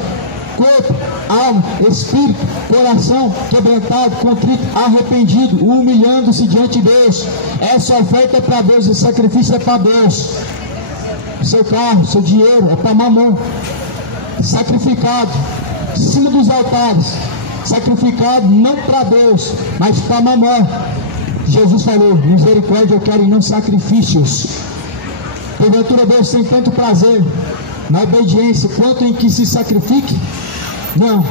corpo, alma, espírito, coração quebrantado, contrito, arrependido, humilhando-se diante de Deus. Essa oferta é para Deus, esse sacrifício é para Deus. Seu carro, seu dinheiro, é para mamão. Sacrificado em cima dos altares, sacrificado não para Deus, mas para mamão. Jesus falou: misericórdia eu quero e não sacrifícios. Porventura Deus tem tanto prazer na obediência quanto em que se sacrifique? Não.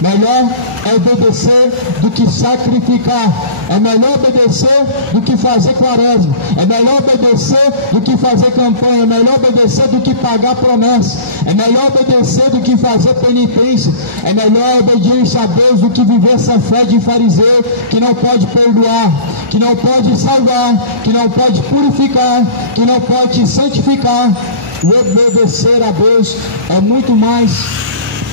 Melhor é obedecer do que sacrificar. É melhor obedecer do que fazer quaresma. É melhor obedecer do que fazer campanha. É melhor obedecer do que pagar promessa. É melhor obedecer do que fazer penitência. É melhor obediência a Deus do que viver essa fé de fariseu, que não pode perdoar, que não pode salvar, que não pode purificar, que não pode santificar. E obedecer a Deus é muito mais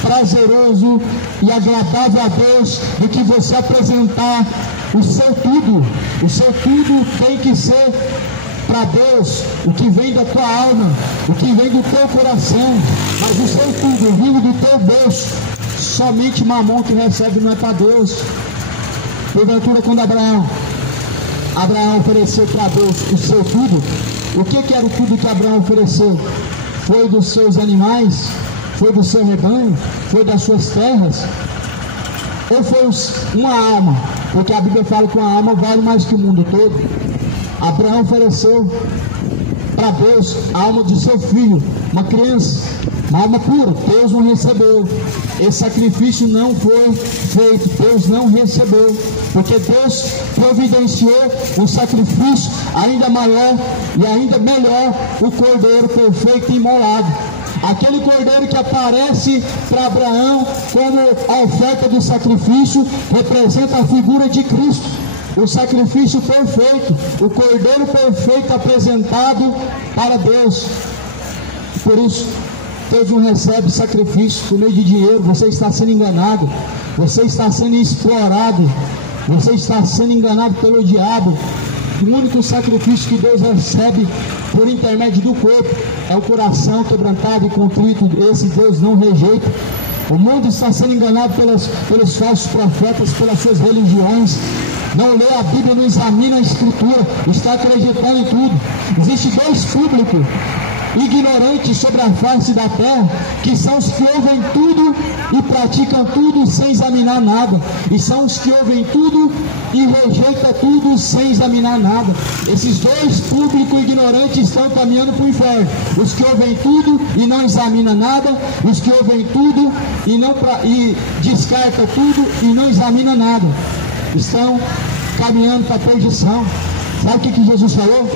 prazeroso e agradável a Deus do que você apresentar o seu tudo. O seu tudo tem que ser para Deus, o que vem da tua alma, o que vem do teu coração. Mas o seu tudo vindo do teu bolso, somente mamão que recebe não é para Deus. Porventura, quando Abraão ofereceu para Deus o seu tudo, o que era o tudo que Abraão ofereceu? Foi dos seus animais? Foi do seu rebanho? Foi das suas terras? Ou foi uma alma? Porque a Bíblia fala que uma alma vale mais que o mundo todo. Abraão ofereceu para Deus a alma de seu filho, uma criança, uma alma pura. Deus não recebeu. Esse sacrifício não foi feito. Deus não recebeu. Porque Deus providenciou um sacrifício ainda maior e ainda melhor: o cordeiro perfeito e imolado. Aquele cordeiro que aparece para Abraão como a oferta do sacrifício representa a figura de Cristo, o sacrifício perfeito, o cordeiro perfeito apresentado para Deus. Por isso, Deus não recebe sacrifício por meio de dinheiro. Você está sendo enganado, você está sendo explorado, você está sendo enganado pelo diabo. O único sacrifício que Deus recebe por intermédio do corpo é o coração quebrantado e contrito. Esse Deus não rejeita. O mundo está sendo enganado pelos falsos profetas, pelas suas religiões. Não lê a Bíblia, não examina a Escritura, está acreditando em tudo. Existe dois públicos: ignorantes sobre a face da terra, que são os que ouvem tudo e praticam tudo sem examinar nada, e são os que ouvem tudo e rejeitam tudo sem examinar nada. Esses dois públicos ignorantes estão caminhando para o inferno: os que ouvem tudo e não examinam nada, os que ouvem tudo e descartam tudo e não examinam nada, estão caminhando para a perdição. Sabe o que Jesus falou?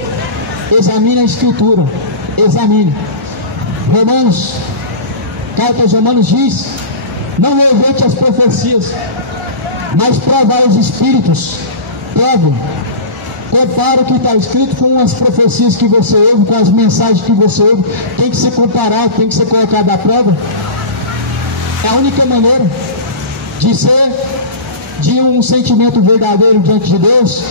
Examine a Escritura, examine. Romanos, carta aos Romanos diz: não rejeite as profecias, mas provai os espíritos. Prove, compara o que está escrito com as profecias que você ouve, com as mensagens que você ouve. Tem que ser comparado, tem que ser colocado à prova. É a única maneira de ser de um sentimento verdadeiro diante de Deus.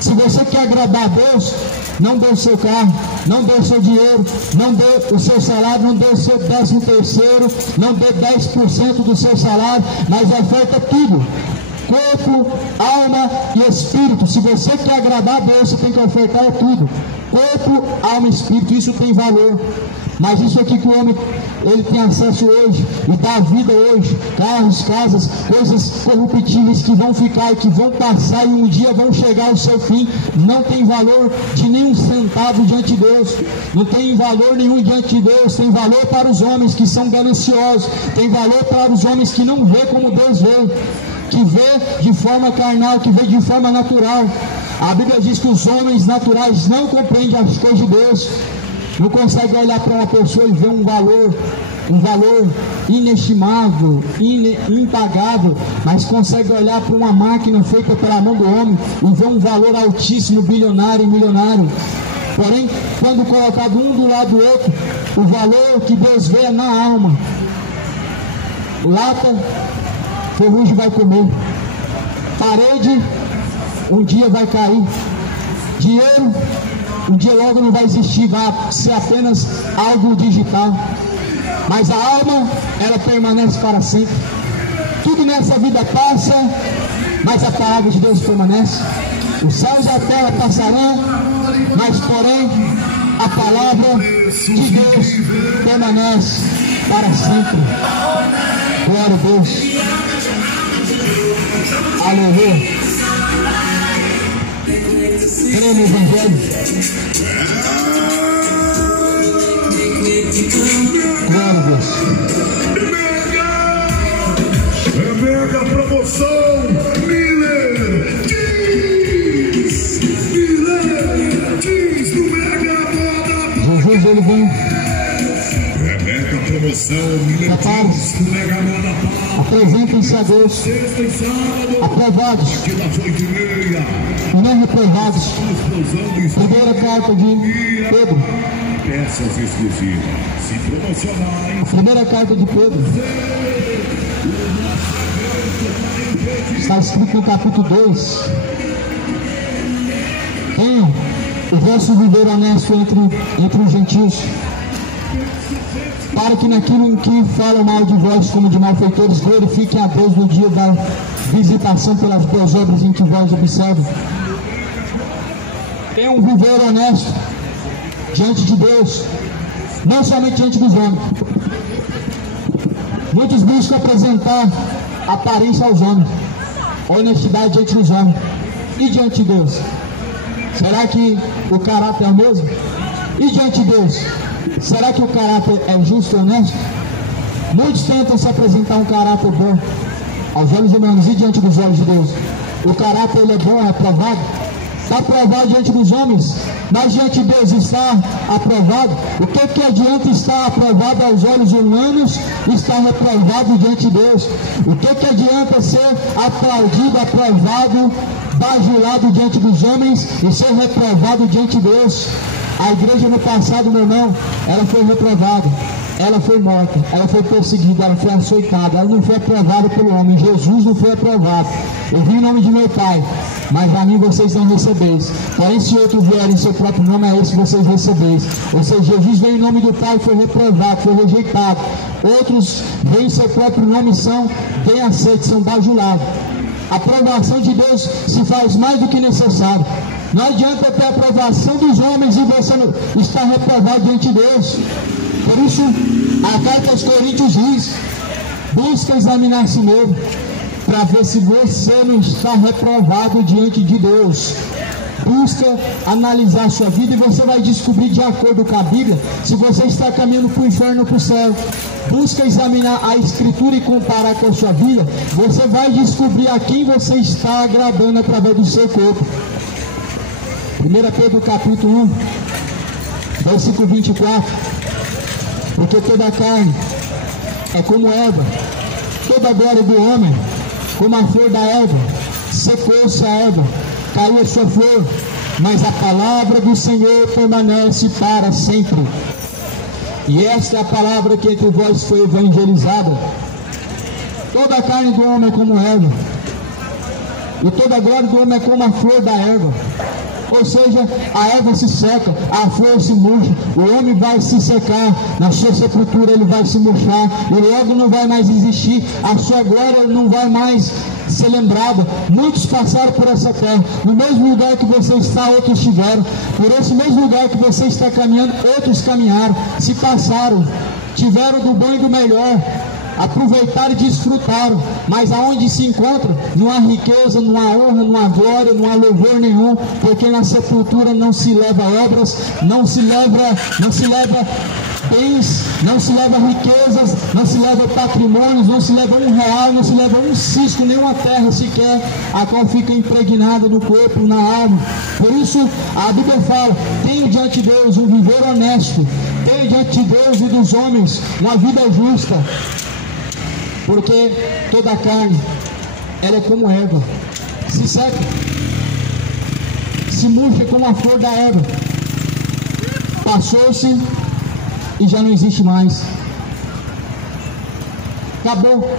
Se você quer agradar a Deus, não dê o seu carro, não dê o seu dinheiro, não dê o seu salário, não dê o seu 13º, não dê 10% do seu salário, mas oferta tudo: corpo, alma e espírito. Se você quer agradar a Deus, você tem que ofertar tudo: corpo, alma e espírito. Isso tem valor. Mas isso aqui que o homem ele tem acesso hoje e dá vida hoje: carros, casas, coisas corruptíveis que vão ficar e que vão passar e um dia vão chegar ao seu fim, não tem valor de nenhum centavo diante de Deus. Não tem valor nenhum diante de Deus. Tem valor para os homens que são gananciosos, tem valor para os homens que não vê como Deus vê, que vê de forma carnal, que vê de forma natural. A Bíblia diz que os homens naturais não compreendem as coisas de Deus. Não consegue olhar para uma pessoa e ver um valor inestimável, impagável, mas consegue olhar para uma máquina feita pela mão do homem e ver um valor altíssimo, bilionário e milionário. Porém, quando colocado um do lado do outro, o valor que Deus vê é na alma. Lata, ferrugem vai comer. Parede, um dia vai cair. Dinheiro, um dia logo não vai existir, vai ser apenas algo digital. Mas a alma, ela permanece para sempre. Tudo nessa vida passa, mas a palavra de Deus permanece. Os céus e a terra passarão, mas porém a palavra de Deus permanece para sempre. Glória a Deus. Aleluia. Creio no Evangelho. Glória a Deus. É mega promoção Miller Jeans no Mega Moda. Jesus, ele vem. É mega promoção Miller Jeans no Mega Moda. Apresentem-se a Deus, Sexta e sábado, aprovados aqui das 8h30. e não reprovados. Explosão de Primeira carta de Pedro. peças exclusivas. Se promocionar, Primeira carta de Pedro. Está escrito no capítulo 2. Tenham o vosso viver honesto entre os gentios, para que naquilo em que falam mal de vós como de malfeitores, glorifiquem a Deus no dia da visitação pelas boas obras em que vós observam. Tenham um viver honesto diante de Deus, não somente diante dos homens. Muitos buscam apresentar aparência aos homens, honestidade diante dos homens e diante de Deus. Será que o caráter é o mesmo? E diante de Deus, será que o caráter é justo e honesto? Muitos tentam se apresentar um caráter bom aos olhos humanos e diante dos olhos de Deus. O caráter ele é bom, é aprovado? Está aprovado diante dos homens, mas diante de Deus está aprovado? O que adianta estar aprovado aos olhos humanos e estar reprovado diante de Deus? O que adianta ser aplaudido, aprovado, bajulado diante dos homens e ser reprovado diante de Deus? A igreja no passado, meu irmão, ela foi reprovada, ela foi morta, ela foi perseguida, ela foi açoitada, ela não foi aprovada pelo homem. Jesus não foi aprovado. Eu vim em nome de meu Pai, mas a mim vocês não recebeis. Porém, se outro vier em seu próprio nome, é esse que vocês recebeis. Ou seja, Jesus veio em nome do Pai, foi reprovado, foi rejeitado. Outros vêm em seu próprio nome e são bem aceitos, são bajulados. A aprovação de Deus se faz mais do que necessário. Não adianta ter a aprovação dos homens e você não está reprovado diante de Deus. Por isso, a carta aos Coríntios diz: busca examinar a si mesmo, para ver se você não está reprovado diante de Deus. Busca analisar a sua vida e você vai descobrir, de acordo com a Bíblia, se você está caminhando para o inferno ou para o céu. Busca examinar a Escritura e comparar com a sua vida. Você vai descobrir a quem você está agradando através do seu corpo. 1 Pedro capítulo 1, versículo 24. Porque toda a carne é como erva, toda a glória do homem como a flor da erva. Secou-se a erva, caiu a sua flor, mas a palavra do Senhor permanece para sempre. E esta é a palavra que entre vós foi evangelizada. Toda a carne do homem é como erva, e toda a glória do homem é como a flor da erva. Ou seja, a erva se seca, a flor se murcha, o homem vai se secar, na sua sepultura ele vai se murchar, e logo não vai mais existir, a sua glória não vai mais ser lembrada. Muitos passaram por essa terra, no mesmo lugar que você está, outros estiveram, por esse mesmo lugar que você está caminhando, outros caminharam, se passaram, tiveram do bom e do melhor, aproveitaram e desfrutaram, mas aonde se encontra, não há riqueza, não há honra, não há glória, não há louvor nenhum, porque na sepultura não se leva obras, não se leva bens, não se leva riquezas, não se leva patrimônios, não se leva R$1, não se leva um cisco, nenhuma terra sequer, a qual fica impregnada no corpo, na alma. Por isso a Bíblia fala: tenha diante de Deus um viver honesto, tenha diante de Deus e dos homens uma vida justa, porque toda a carne, ela é como erva, se seca, se murcha como a flor da erva, passou-se e já não existe mais, acabou.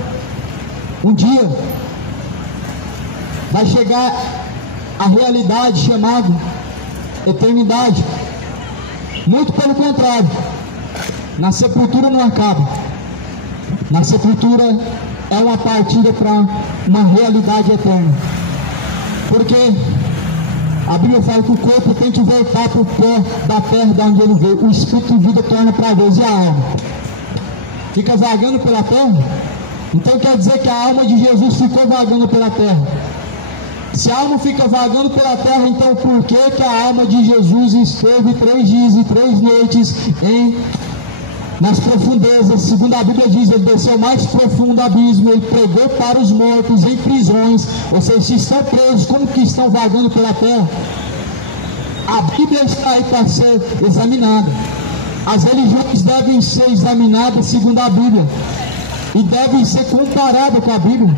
Um dia vai chegar a realidade chamada eternidade. Muito pelo contrário, na sepultura não acaba. Na sepultura é uma partida para uma realidade eterna. Porque a Bíblia fala que o corpo tem que voltar para o pó da terra de onde ele veio. O espírito de vida torna para Deus. E a alma fica vagando pela terra? Então quer dizer que a alma de Jesus ficou vagando pela terra. Se a alma fica vagando pela terra, então por que a alma de Jesus esteve 3 dias e 3 noites nas profundezas? Segundo a Bíblia diz, ele desceu ao mais profundo abismo e pregou para os mortos em prisões. Vocês estão presos, como que estão vagando pela terra? A Bíblia está aí para ser examinada. As religiões devem ser examinadas segundo a Bíblia e devem ser comparadas com a Bíblia.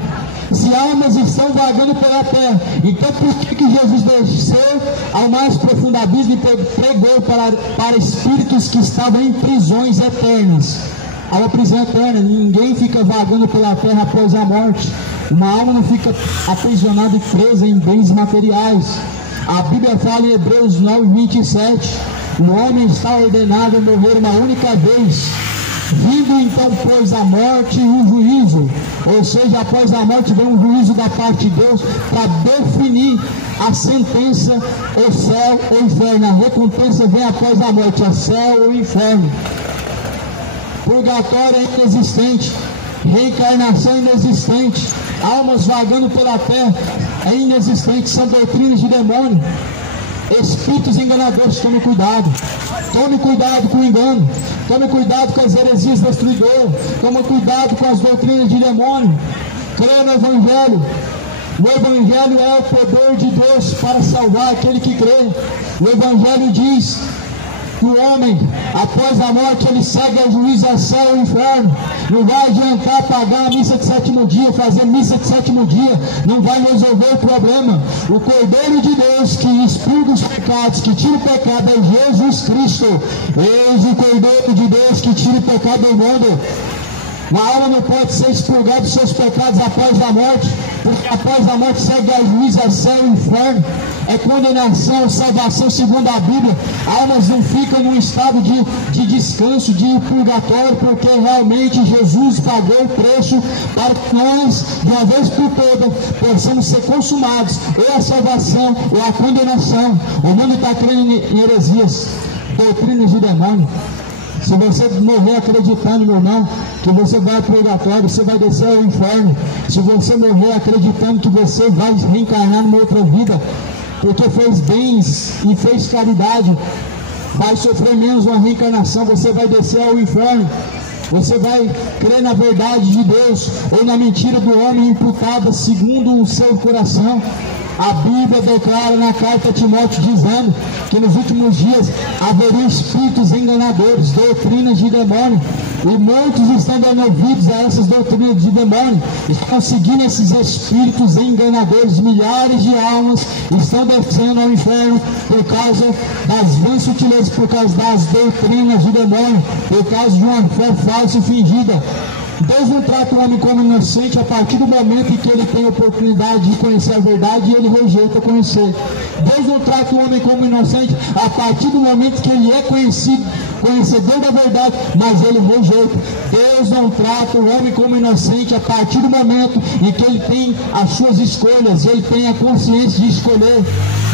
Se almas estão vagando pela terra, então por que Jesus desceu ao mais profundo abismo e pregou para espíritos que estavam em prisões eternas? Há uma prisão eterna, ninguém fica vagando pela terra após a morte. Uma alma não fica aprisionada e presa em bens materiais. A Bíblia fala em Hebreus 9:27, o homem está ordenado a morrer uma única vez, vindo então pois a morte e o juízo. Ou seja, após a morte vem um juízo da parte de Deus para definir a sentença, o céu ou inferno. A recompensa vem após a morte, o céu ou inferno. Purgatório é inexistente, reencarnação é inexistente, almas vagando pela terra é inexistente, são doutrinas de demônio. Espíritos enganadores, tome cuidado com o engano, tome cuidado com as heresias destruidoras, tome cuidado com as doutrinas de demônio. Creia no Evangelho. O Evangelho é o poder de Deus para salvar aquele que crê. O Evangelho diz que o homem, após a morte, ele segue a juízo a céu e inferno. Não vai adiantar pagar a missa de 7º dia, fazer missa de 7º dia, não vai resolver o problema. O Cordeiro de Deus que expurga os pecados, que tira o pecado, é Jesus Cristo. Eis o Cordeiro de Deus que tira o pecado do mundo. A alma não pode ser expurgada dos seus pecados após a morte, porque após a morte segue a juízo, é céu e inferno, é condenação, salvação segundo a Bíblia. Almas não ficam num estado de descanso, de purgatório, porque realmente Jesus pagou o preço para que nós, de uma vez por todas, possamos ser consumados, ou a salvação, ou a condenação. O mundo está crendo em heresias, doutrinas de demônio. Se você morrer acreditando, meu irmão, que você vai ao purgatório, você vai descer ao inferno. Se você morrer acreditando que você vai reencarnar numa outra vida, porque fez bens e fez caridade, vai sofrer menos uma reencarnação, você vai descer ao inferno. Você vai crer na verdade de Deus ou na mentira do homem imputada segundo o seu coração. A Bíblia declara na carta a Timóteo dizendo que nos últimos dias haveria espíritos enganadores, doutrinas de demônio, e muitos estão dando ouvidos a essas doutrinas de demônio, estão seguindo esses espíritos enganadores. Milhares de almas estão descendo ao inferno por causa das vãs sutilezas, por causa das doutrinas de demônio, por causa de uma fé falsa e fingida. Deus não trata o homem como inocente a partir do momento em que ele tem a oportunidade de conhecer a verdade e ele rejeita conhecer. Deus não trata o homem como inocente a partir do momento que ele é conhecedor da verdade, mas ele rejeita. Deus não trata o homem como inocente a partir do momento em que ele tem as suas escolhas, ele tem a consciência de escolher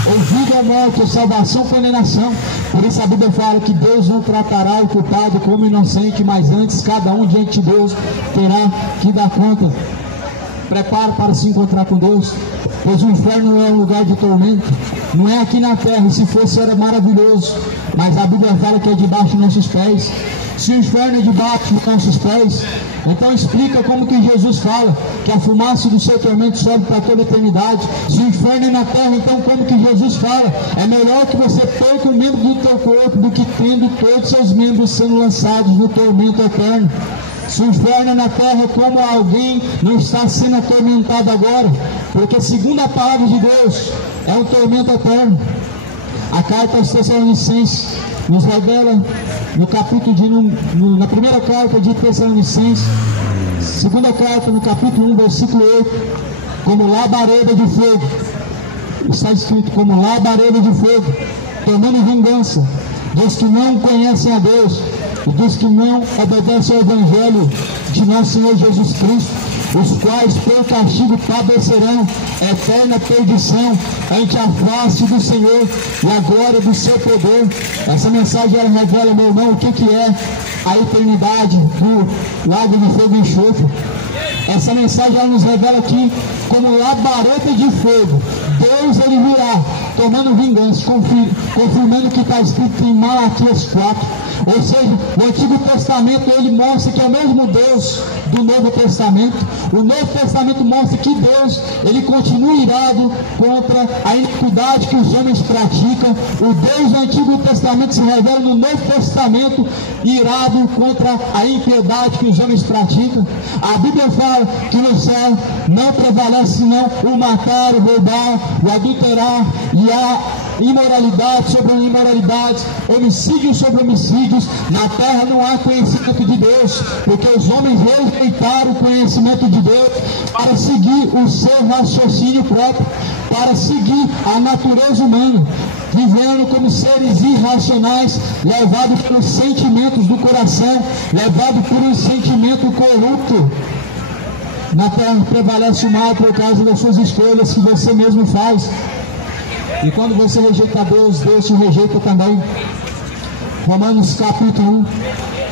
ou vida ou morte, ou salvação ou condenação. Por isso a Bíblia fala que Deus não tratará o culpado como inocente, mas antes cada um diante de Deus terá que dar conta. Prepara para se encontrar com Deus, pois o inferno é um lugar de tormento. Não é aqui na terra, se fosse era maravilhoso, mas a Bíblia fala que é debaixo dos nossos pés. Se o inferno é debaixo dos nossos pés, então explica como que Jesus fala que a fumaça do seu tormento sobe para toda a eternidade. Se o inferno é na terra, então como que Jesus fala? É melhor que você perca um membro do teu corpo do que tendo todos os seus membros sendo lançados no tormento eterno. Se o inferno é na terra, como alguém não está sendo atormentado agora? Porque segundo a palavra de Deus, é um tormento eterno. A carta aos Tessalonicenses nos revela no capítulo na primeira carta de Tessalonicenses, segunda carta no capítulo 1, versículo 8, como labareda de fogo, está escrito como labareda de fogo, tomando vingança dos que não conhecem a Deus e dos que não obedecem ao Evangelho de nosso Senhor Jesus Cristo, os quais pelo castigo padecerão eterna perdição ante a face do Senhor e a glória do seu poder. Essa mensagem ela revela, meu irmão, o que é a eternidade do lago de fogo e enxofre. Essa mensagem ela nos revela aqui como labareda de fogo. Deus ele virá tomando vingança, confirmando o que está escrito em Malaquias 4. Ou seja, o Antigo Testamento ele mostra que é o mesmo Deus do Novo Testamento. O Novo Testamento mostra que Deus ele continua irado contra a iniquidade que os homens praticam. O Deus do Antigo Testamento se revela no Novo Testamento irado contra a impiedade que os homens praticam. A Bíblia fala que no céu não prevalece senão o matar, o roubar, o adulterar e a imoralidade sobre imoralidades, homicídios sobre homicídios. Na terra não há conhecimento de Deus, porque os homens rejeitaram o conhecimento de Deus para seguir o seu raciocínio próprio, para seguir a natureza humana, vivendo como seres irracionais, levados pelos sentimentos do coração, levados por um sentimento corrupto. Na terra prevalece o mal por causa das suas escolhas que você mesmo faz. E quando você rejeita Deus, Deus te rejeita também. Romanos capítulo 1.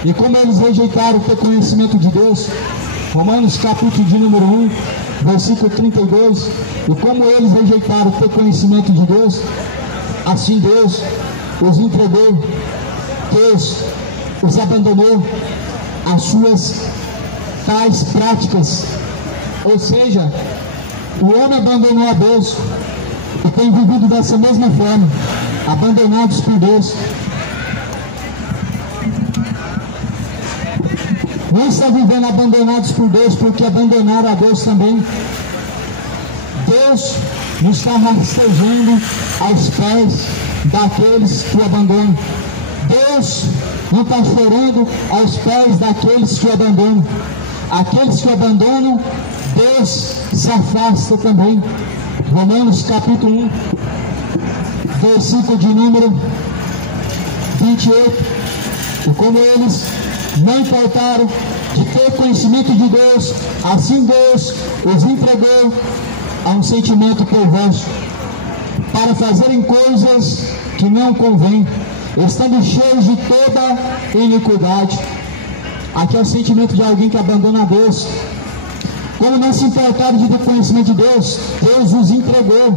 E como eles rejeitaram ter conhecimento de Deus, Romanos capítulo de número 1, versículo 32. E como eles rejeitaram ter conhecimento de Deus, assim Deus os entregou, Deus os abandonou às suas tais práticas. Ou seja, o homem abandonou a Deus e tem vivido dessa mesma forma, abandonados por Deus. Não estão vivendo abandonados por Deus porque abandonaram a Deus também. Deus não está rastejando aos pés daqueles que o abandonam. Deus não está chorando aos pés daqueles que o abandonam. aqueles que abandonam Deus se afasta também. Romanos capítulo 1, versículo de número 28. E como eles não importaram de ter conhecimento de Deus, assim Deus os entregou a um sentimento perverso, para fazerem coisas que não convêm, estando cheios de toda iniquidade. Aqui é o sentimento de alguém que abandona Deus. Como não se importaram de ter conhecimento de Deus, Deus os entregou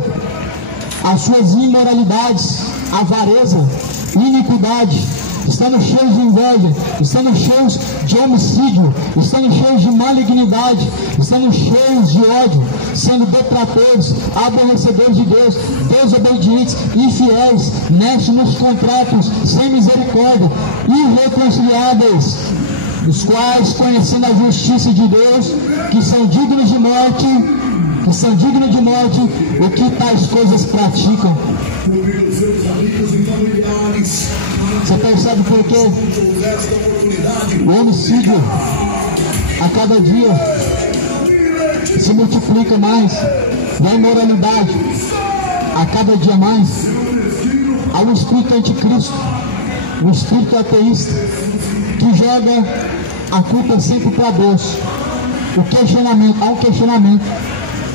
às suas imoralidades, avareza, iniquidade, estando cheios de inveja, estando cheios de homicídio, estando cheios de malignidade, estando cheios de ódio, sendo detratores, aborrecedores de Deus, desobedientes, infiéis, necios nos contratos, sem misericórdia, irreconciliáveis, os quais, conhecendo a justiça de Deus, que são dignos de morte, o que tais coisas praticam. Você percebe por quê? O homicídio a cada dia se multiplica mais, e a imoralidade a cada dia mais. Há um espírito anticristo, um espírito ateísta, que joga a culpa sempre para Deus. Há um questionamento.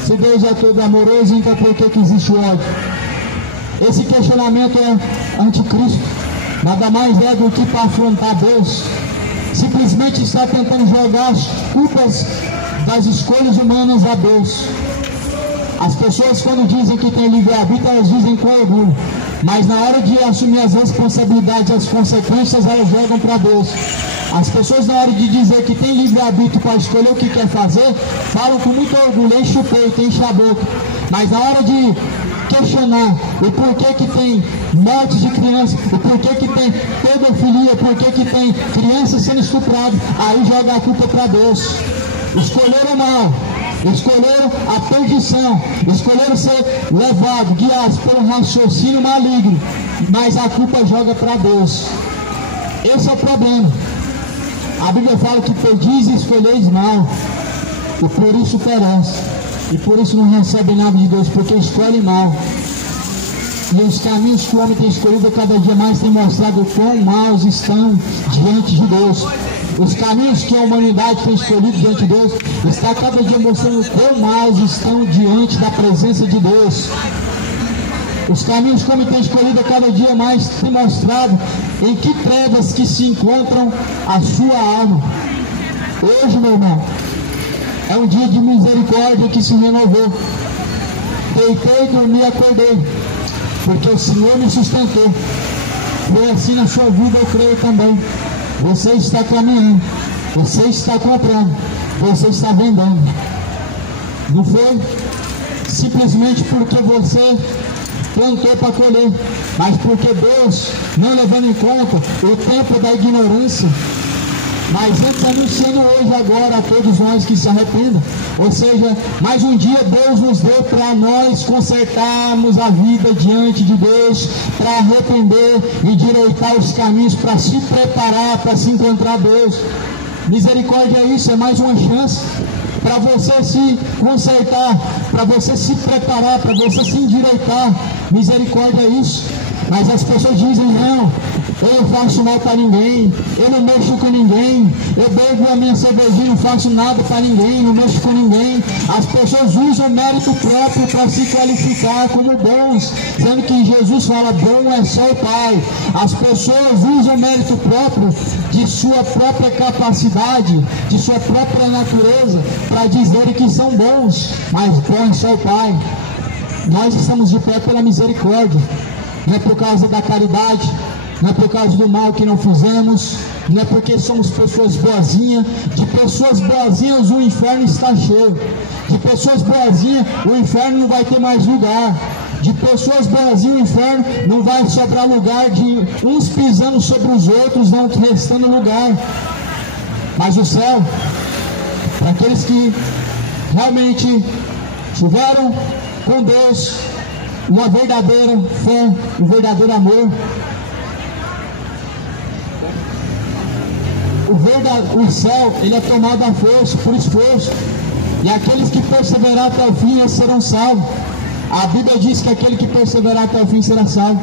Se Deus é todo amoroso, então por que existe o ódio? Esse questionamento é anticristo. Nada mais é do que para afrontar Deus. Simplesmente está tentando jogar as culpas das escolhas humanas a Deus. As pessoas, quando dizem que tem livre-arbítrio, elas dizem com orgulho, mas na hora de assumir as responsabilidades e as consequências, elas jogam para Deus. As pessoas, na hora de dizer que tem livre-arbítrio para escolher o que quer fazer, falam com muito orgulho, enche o peito, enche a boca, mas na hora de questionar o porquê que tem morte de crianças, o porquê que tem pedofilia, o porquê que tem crianças sendo estupradas, aí joga a culpa para Deus. Escolheram o mal, escolheram a perdição, escolheram ser levados, guiados por um raciocínio maligno, mas a culpa joga para Deus. Esse é o problema. A Bíblia fala que perdis e escolheis mal, e por isso perece, e por isso não recebe nada de Deus, porque escolhe mal. E os caminhos que o homem tem escolhido cada dia mais tem mostrado quão maus estão diante de Deus. Os caminhos que a humanidade tem escolhido diante de Deus está cada dia mostrando quão maus estão diante da presença de Deus. Os caminhos que o homem tem escolhido cada dia mais tem mostrado em que trevas que se encontram a sua alma. Hoje, meu irmão, é um dia de misericórdia que se renovou. Deitei, dormi e acordei, porque o Senhor me sustentou. Foi assim na sua vida, eu creio também. Você está caminhando, você está comprando, você está vendendo. Não foi simplesmente porque você plantou para colher, mas porque Deus, não levando em conta o tempo da ignorância, mas antes anunciando hoje, agora, a todos nós que se arrependam. Ou seja, mais um dia Deus nos deu para nós consertarmos a vida diante de Deus, para arrepender e endireitar os caminhos, para se preparar, para se encontrar Deus. Misericórdia é isso, é mais uma chance para você se consertar, para você se preparar, para você se endireitar. Misericórdia é isso. Mas as pessoas dizem, não, eu não faço mal para ninguém, eu não mexo com ninguém, eu bebo a minha cervejinha, não faço nada para ninguém, não mexo com ninguém. As pessoas usam mérito próprio para se qualificar como bons, sendo que Jesus fala, bom é só o Pai. As pessoas usam mérito próprio de sua própria capacidade, de sua própria natureza, para dizerem que são bons, mas bom é só o Pai. Nós estamos de pé pela misericórdia. Não é por causa da caridade, não é por causa do mal que não fizemos, não é porque somos pessoas boazinhas. De pessoas boazinhas o inferno está cheio. De pessoas boazinhas o inferno não vai ter mais lugar. De pessoas boazinhas o inferno não vai sobrar lugar, de uns pisando sobre os outros, não restando lugar. Mas o céu, para aqueles que realmente tiveram com Deus uma verdadeira fé, um verdadeiro amor. o céu, ele é tomado à força, por esforço. E aqueles que perseverar até o fim, eles serão salvos. A Bíblia diz que aquele que perseverar até o fim será salvo.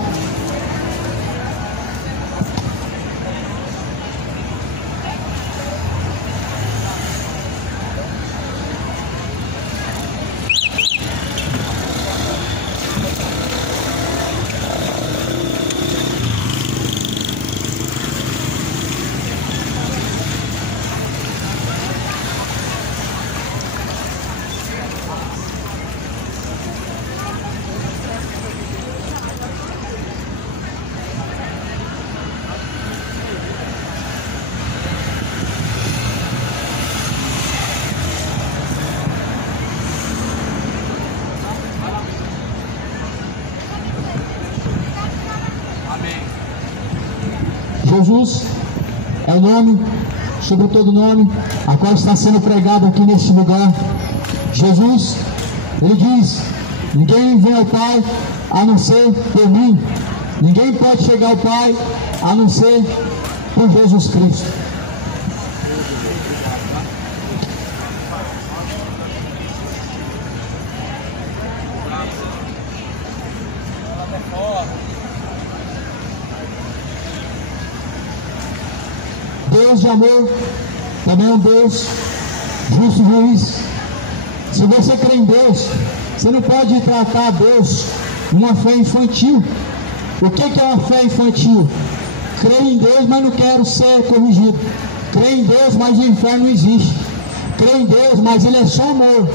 Jesus é o nome, sobre todo nome, a qual está sendo pregado aqui neste lugar. Jesus, ele diz: ninguém vem ao Pai a não ser por mim. Ninguém pode chegar ao Pai a não ser por Jesus Cristo. Deus de amor também é um Deus justo juiz. Se você crê em Deus, você não pode tratar Deus uma fé infantil. O que é uma fé infantil? Creio em Deus, mas não quero ser corrigido. Creio em Deus, mas o inferno não existe. Creio em Deus, mas Ele é só amor.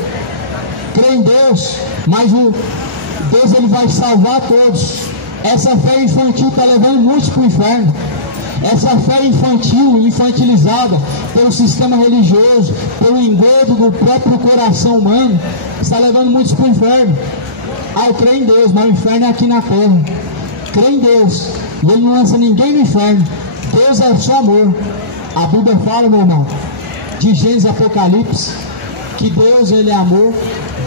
Creio em Deus, mas Deus ele vai salvar todos. Essa fé infantil está levando muitos para o inferno. Essa fé infantil, infantilizada pelo sistema religioso, pelo engodo do próprio coração humano, está levando muitos para o inferno. Eu creio em Deus, mas o inferno é aqui na terra. Creio em Deus, e Ele não lança ninguém no inferno. Deus é só amor. A Bíblia fala, meu irmão, de Gênesis e Apocalipse, que Deus ele é amor,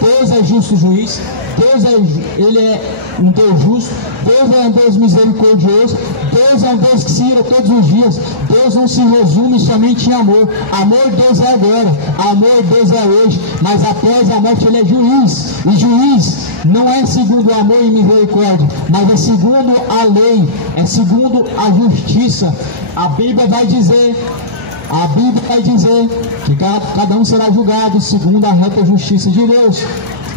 Deus é justo juiz, Ele é um Deus justo, Deus é um Deus misericordioso, Deus é um Deus que se ira todos os dias. Deus não se resume somente em amor. Amor Deus é agora, amor Deus é hoje, mas após a morte Ele é juiz. E juiz não é segundo o amor e misericórdia, mas é segundo a lei, é segundo a justiça. A Bíblia vai dizer que cada um será julgado segundo a reta justiça de Deus.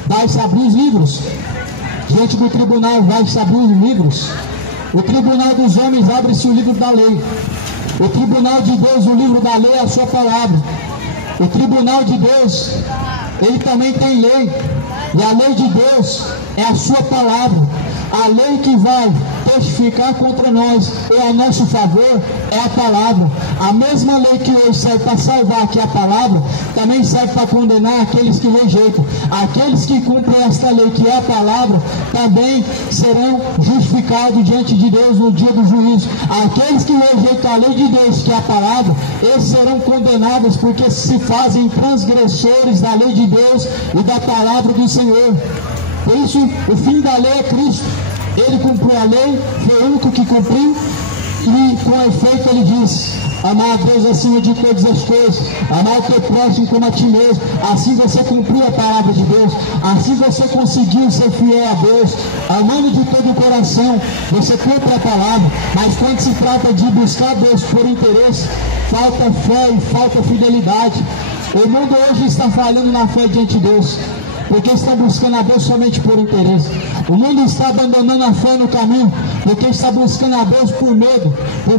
Vai-se abrir os livros. Diante do tribunal vai-se abrir os livros. O tribunal dos homens abre-se o livro da lei. O tribunal de Deus, o livro da lei é a sua palavra. O tribunal de Deus, ele também tem lei. E a lei de Deus é a sua palavra. A lei que vai testificar contra nós ou a nosso favor é a palavra. A mesma lei que hoje serve para salvar, que é a palavra, também serve para condenar aqueles que rejeitam. Aqueles que cumprem esta lei, que é a palavra, também serão justificados diante de Deus no dia do juízo. Aqueles que rejeitam a lei de Deus, que é a palavra, eles serão condenados porque se fazem transgressores da lei de Deus e da palavra do Senhor. Por isso, o fim da lei é Cristo. Ele cumpriu a lei, foi o único que cumpriu, e com efeito ele disse: amar a Deus acima de todas as coisas, amar o teu próximo como a ti mesmo. Assim você cumpriu a palavra de Deus, assim você conseguiu ser fiel a Deus, amando de todo o coração, você cumpre a palavra. Mas quando se trata de buscar Deus por interesse, falta fé e falta fidelidade. O mundo hoje está falhando na fé diante de Deus, porque estão buscando a Deus somente por interesse. O mundo está abandonando a fé no caminho, porque está buscando a Deus por medo,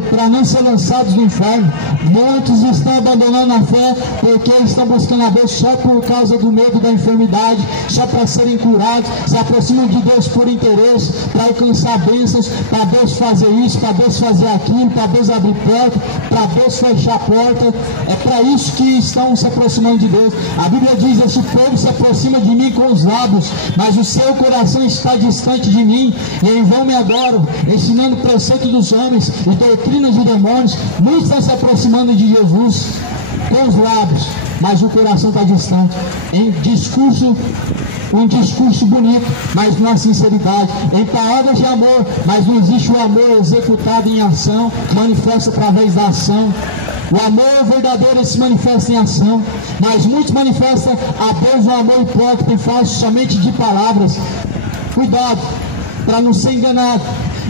para não ser lançados no inferno. Muitos estão abandonando a fé porque estão buscando a Deus só por causa do medo da enfermidade, só para serem curados, se aproximam de Deus por interesse, para alcançar bênçãos, para Deus fazer isso, para Deus fazer aquilo, para Deus abrir porta, para Deus fechar a porta. É para isso que estão se aproximando de Deus. A Bíblia diz: esse povo se aproxima de mim com os lábios, mas o seu coração está distante de mim, e em vão me adoram, ensinando preceito dos homens e doutrinas de demônios. Muitos estão se aproximando de Jesus com os lábios, mas o coração está distante. Em discurso, um discurso bonito, mas não há sinceridade. Em palavras de amor, mas não existe o amor executado em ação, manifesto através da ação. O amor verdadeiro se manifesta em ação, mas muitos manifestam a Deus um amor hipócrita e falso somente de palavras. Cuidado para não ser enganado.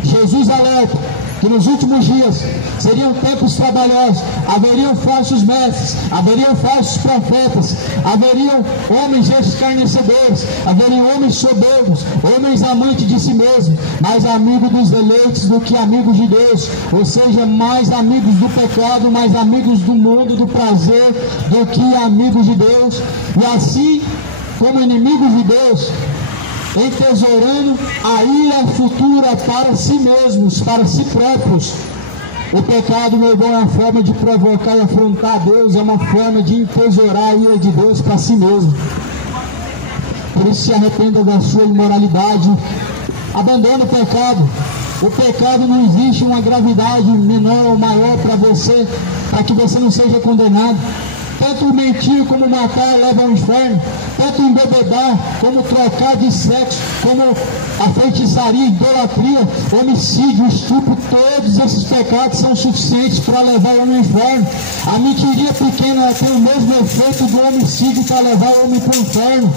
Jesus alerta que nos últimos dias seriam tempos trabalhosos, haveriam falsos mestres, haveriam falsos profetas, haveriam homens escarnecedores, haveriam homens soberbos, homens amantes de si mesmos, mais amigos dos eleitos do que amigos de Deus, ou seja, mais amigos do pecado, mais amigos do mundo, do prazer, do que amigos de Deus. E assim como inimigos de Deus, entesourando a ira futura para si mesmos, para si próprios. O pecado, meu irmão, é uma forma de provocar e afrontar a Deus, é uma forma de entesourar a ira de Deus para si mesmo. Por isso, se arrependa da sua imoralidade, abandone o pecado. O pecado não existe uma gravidade menor ou maior para você, para que você não seja condenado. Tanto mentir como matar leva ao inferno, tanto embebedar como trocar de sexo, como a feitiçaria, idolatria, homicídio, estupro, todos esses pecados são suficientes para levar o homem ao inferno. A mentirinha pequena tem o mesmo efeito do homicídio para levar o homem para o inferno.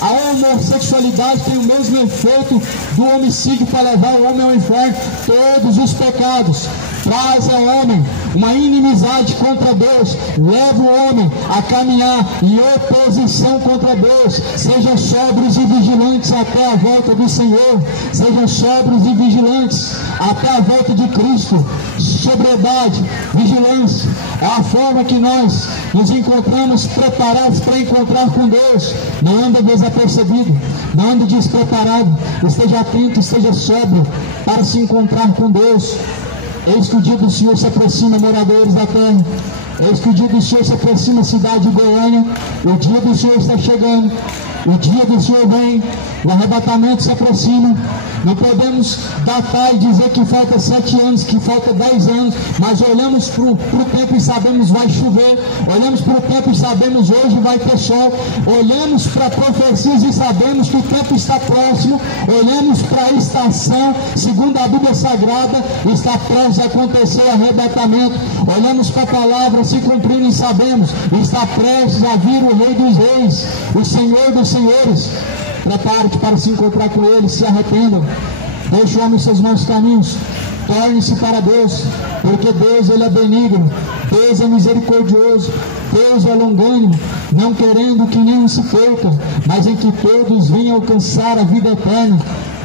A homossexualidade tem o mesmo efeito do homicídio para levar o homem ao inferno. Todos os pecados trazem ao homem uma inimizade contra Deus, leva o homem a caminhar em oposição contra Deus. Sejam sóbrios e vigilantes até a volta do Senhor, sejam sóbrios e vigilantes até a volta de Cristo. Sobriedade, vigilância é a forma que nós nos encontramos preparados para encontrar com Deus. Não anda desapercebido, não ande despreparado, esteja atento, esteja sóbrio para se encontrar com Deus. Eis que o dia do Senhor se aproxima, moradores da terra. Eis que o dia do Senhor se aproxima, cidade de Goiânia. O dia do Senhor está chegando, o dia do Senhor vem, o arrebatamento se aproxima. Não podemos datar e dizer que falta 7 anos, que falta 10 anos, mas olhamos para o tempo e sabemos vai chover, olhamos para o tempo e sabemos hoje vai ter sol, olhamos para profecias e sabemos que o tempo está próximo, olhamos para a estação, segundo a Bíblia Sagrada, está prestes a acontecer o arrebatamento, olhamos para a palavra se cumprindo e sabemos, está prestes a vir o Rei dos Reis, o Senhor dos Senhores. Prepare-te para se encontrar com Ele, se arrependam, deixe o homem seus maus caminhos, torne-se para Deus, porque Deus Ele é benigno, Deus é misericordioso, Deus é longânimo, não querendo que nenhum se perca, mas em que todos venham alcançar a vida eterna.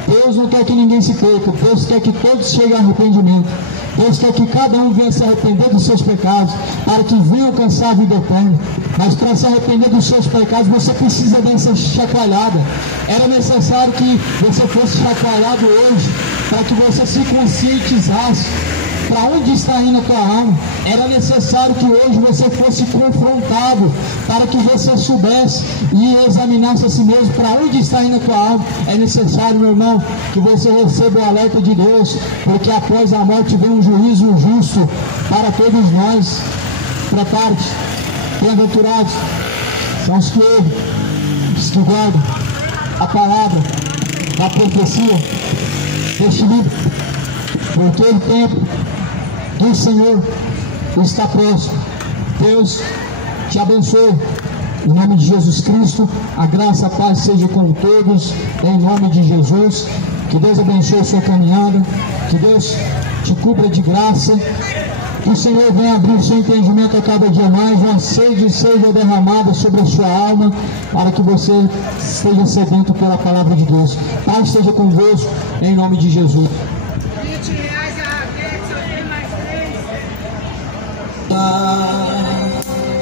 Deus não quer que ninguém se perca, Deus quer que todos cheguem ao arrependimento. Deus quer que cada um venha se arrepender dos seus pecados, para que venha alcançar a vida eterna. Mas para se arrepender dos seus pecados, você precisa dessa chacoalhada. Era necessário que você fosse chacoalhado hoje, para que você se conscientizasse para onde está indo a tua alma. Era necessário que hoje você fosse confrontado, para que você soubesse e examinasse a si mesmo para onde está indo a tua alma. É necessário, meu irmão, que você receba o alerta de Deus, porque após a morte vem um juízo justo para todos nós. Prepare-te, bem-aventurados são os que ouvem, os que guardam a palavra, a profecia deste livro, porque o tempo do Senhor está próximo. Deus te abençoe. Em nome de Jesus Cristo, a graça, a paz seja com todos, em nome de Jesus. Que Deus abençoe a sua caminhada, que Deus te cubra de graça, que o Senhor venha abrir o seu entendimento a cada dia mais, uma sede seja derramada sobre a sua alma, para que você seja sedento pela palavra de Deus. Paz seja convosco, em nome de Jesus.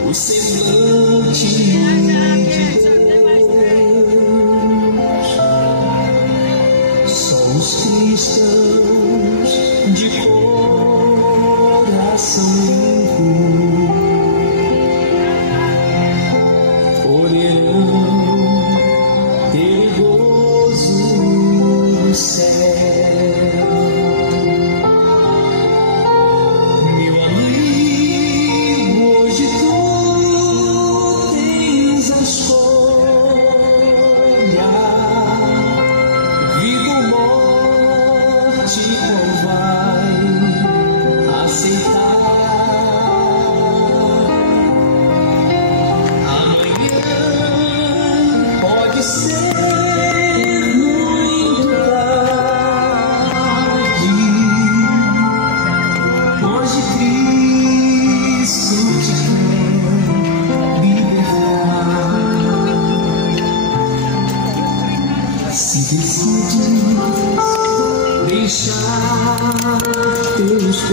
O semblante de Deus, só os cristãos de coração limpo poderão ter gozo no céu. Meu amigo, hoje tu tens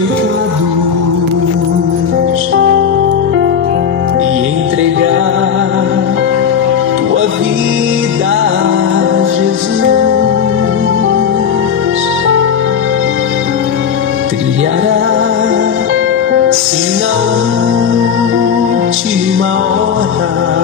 pecados e entregar tua vida a Jesus, trilhará sim na última hora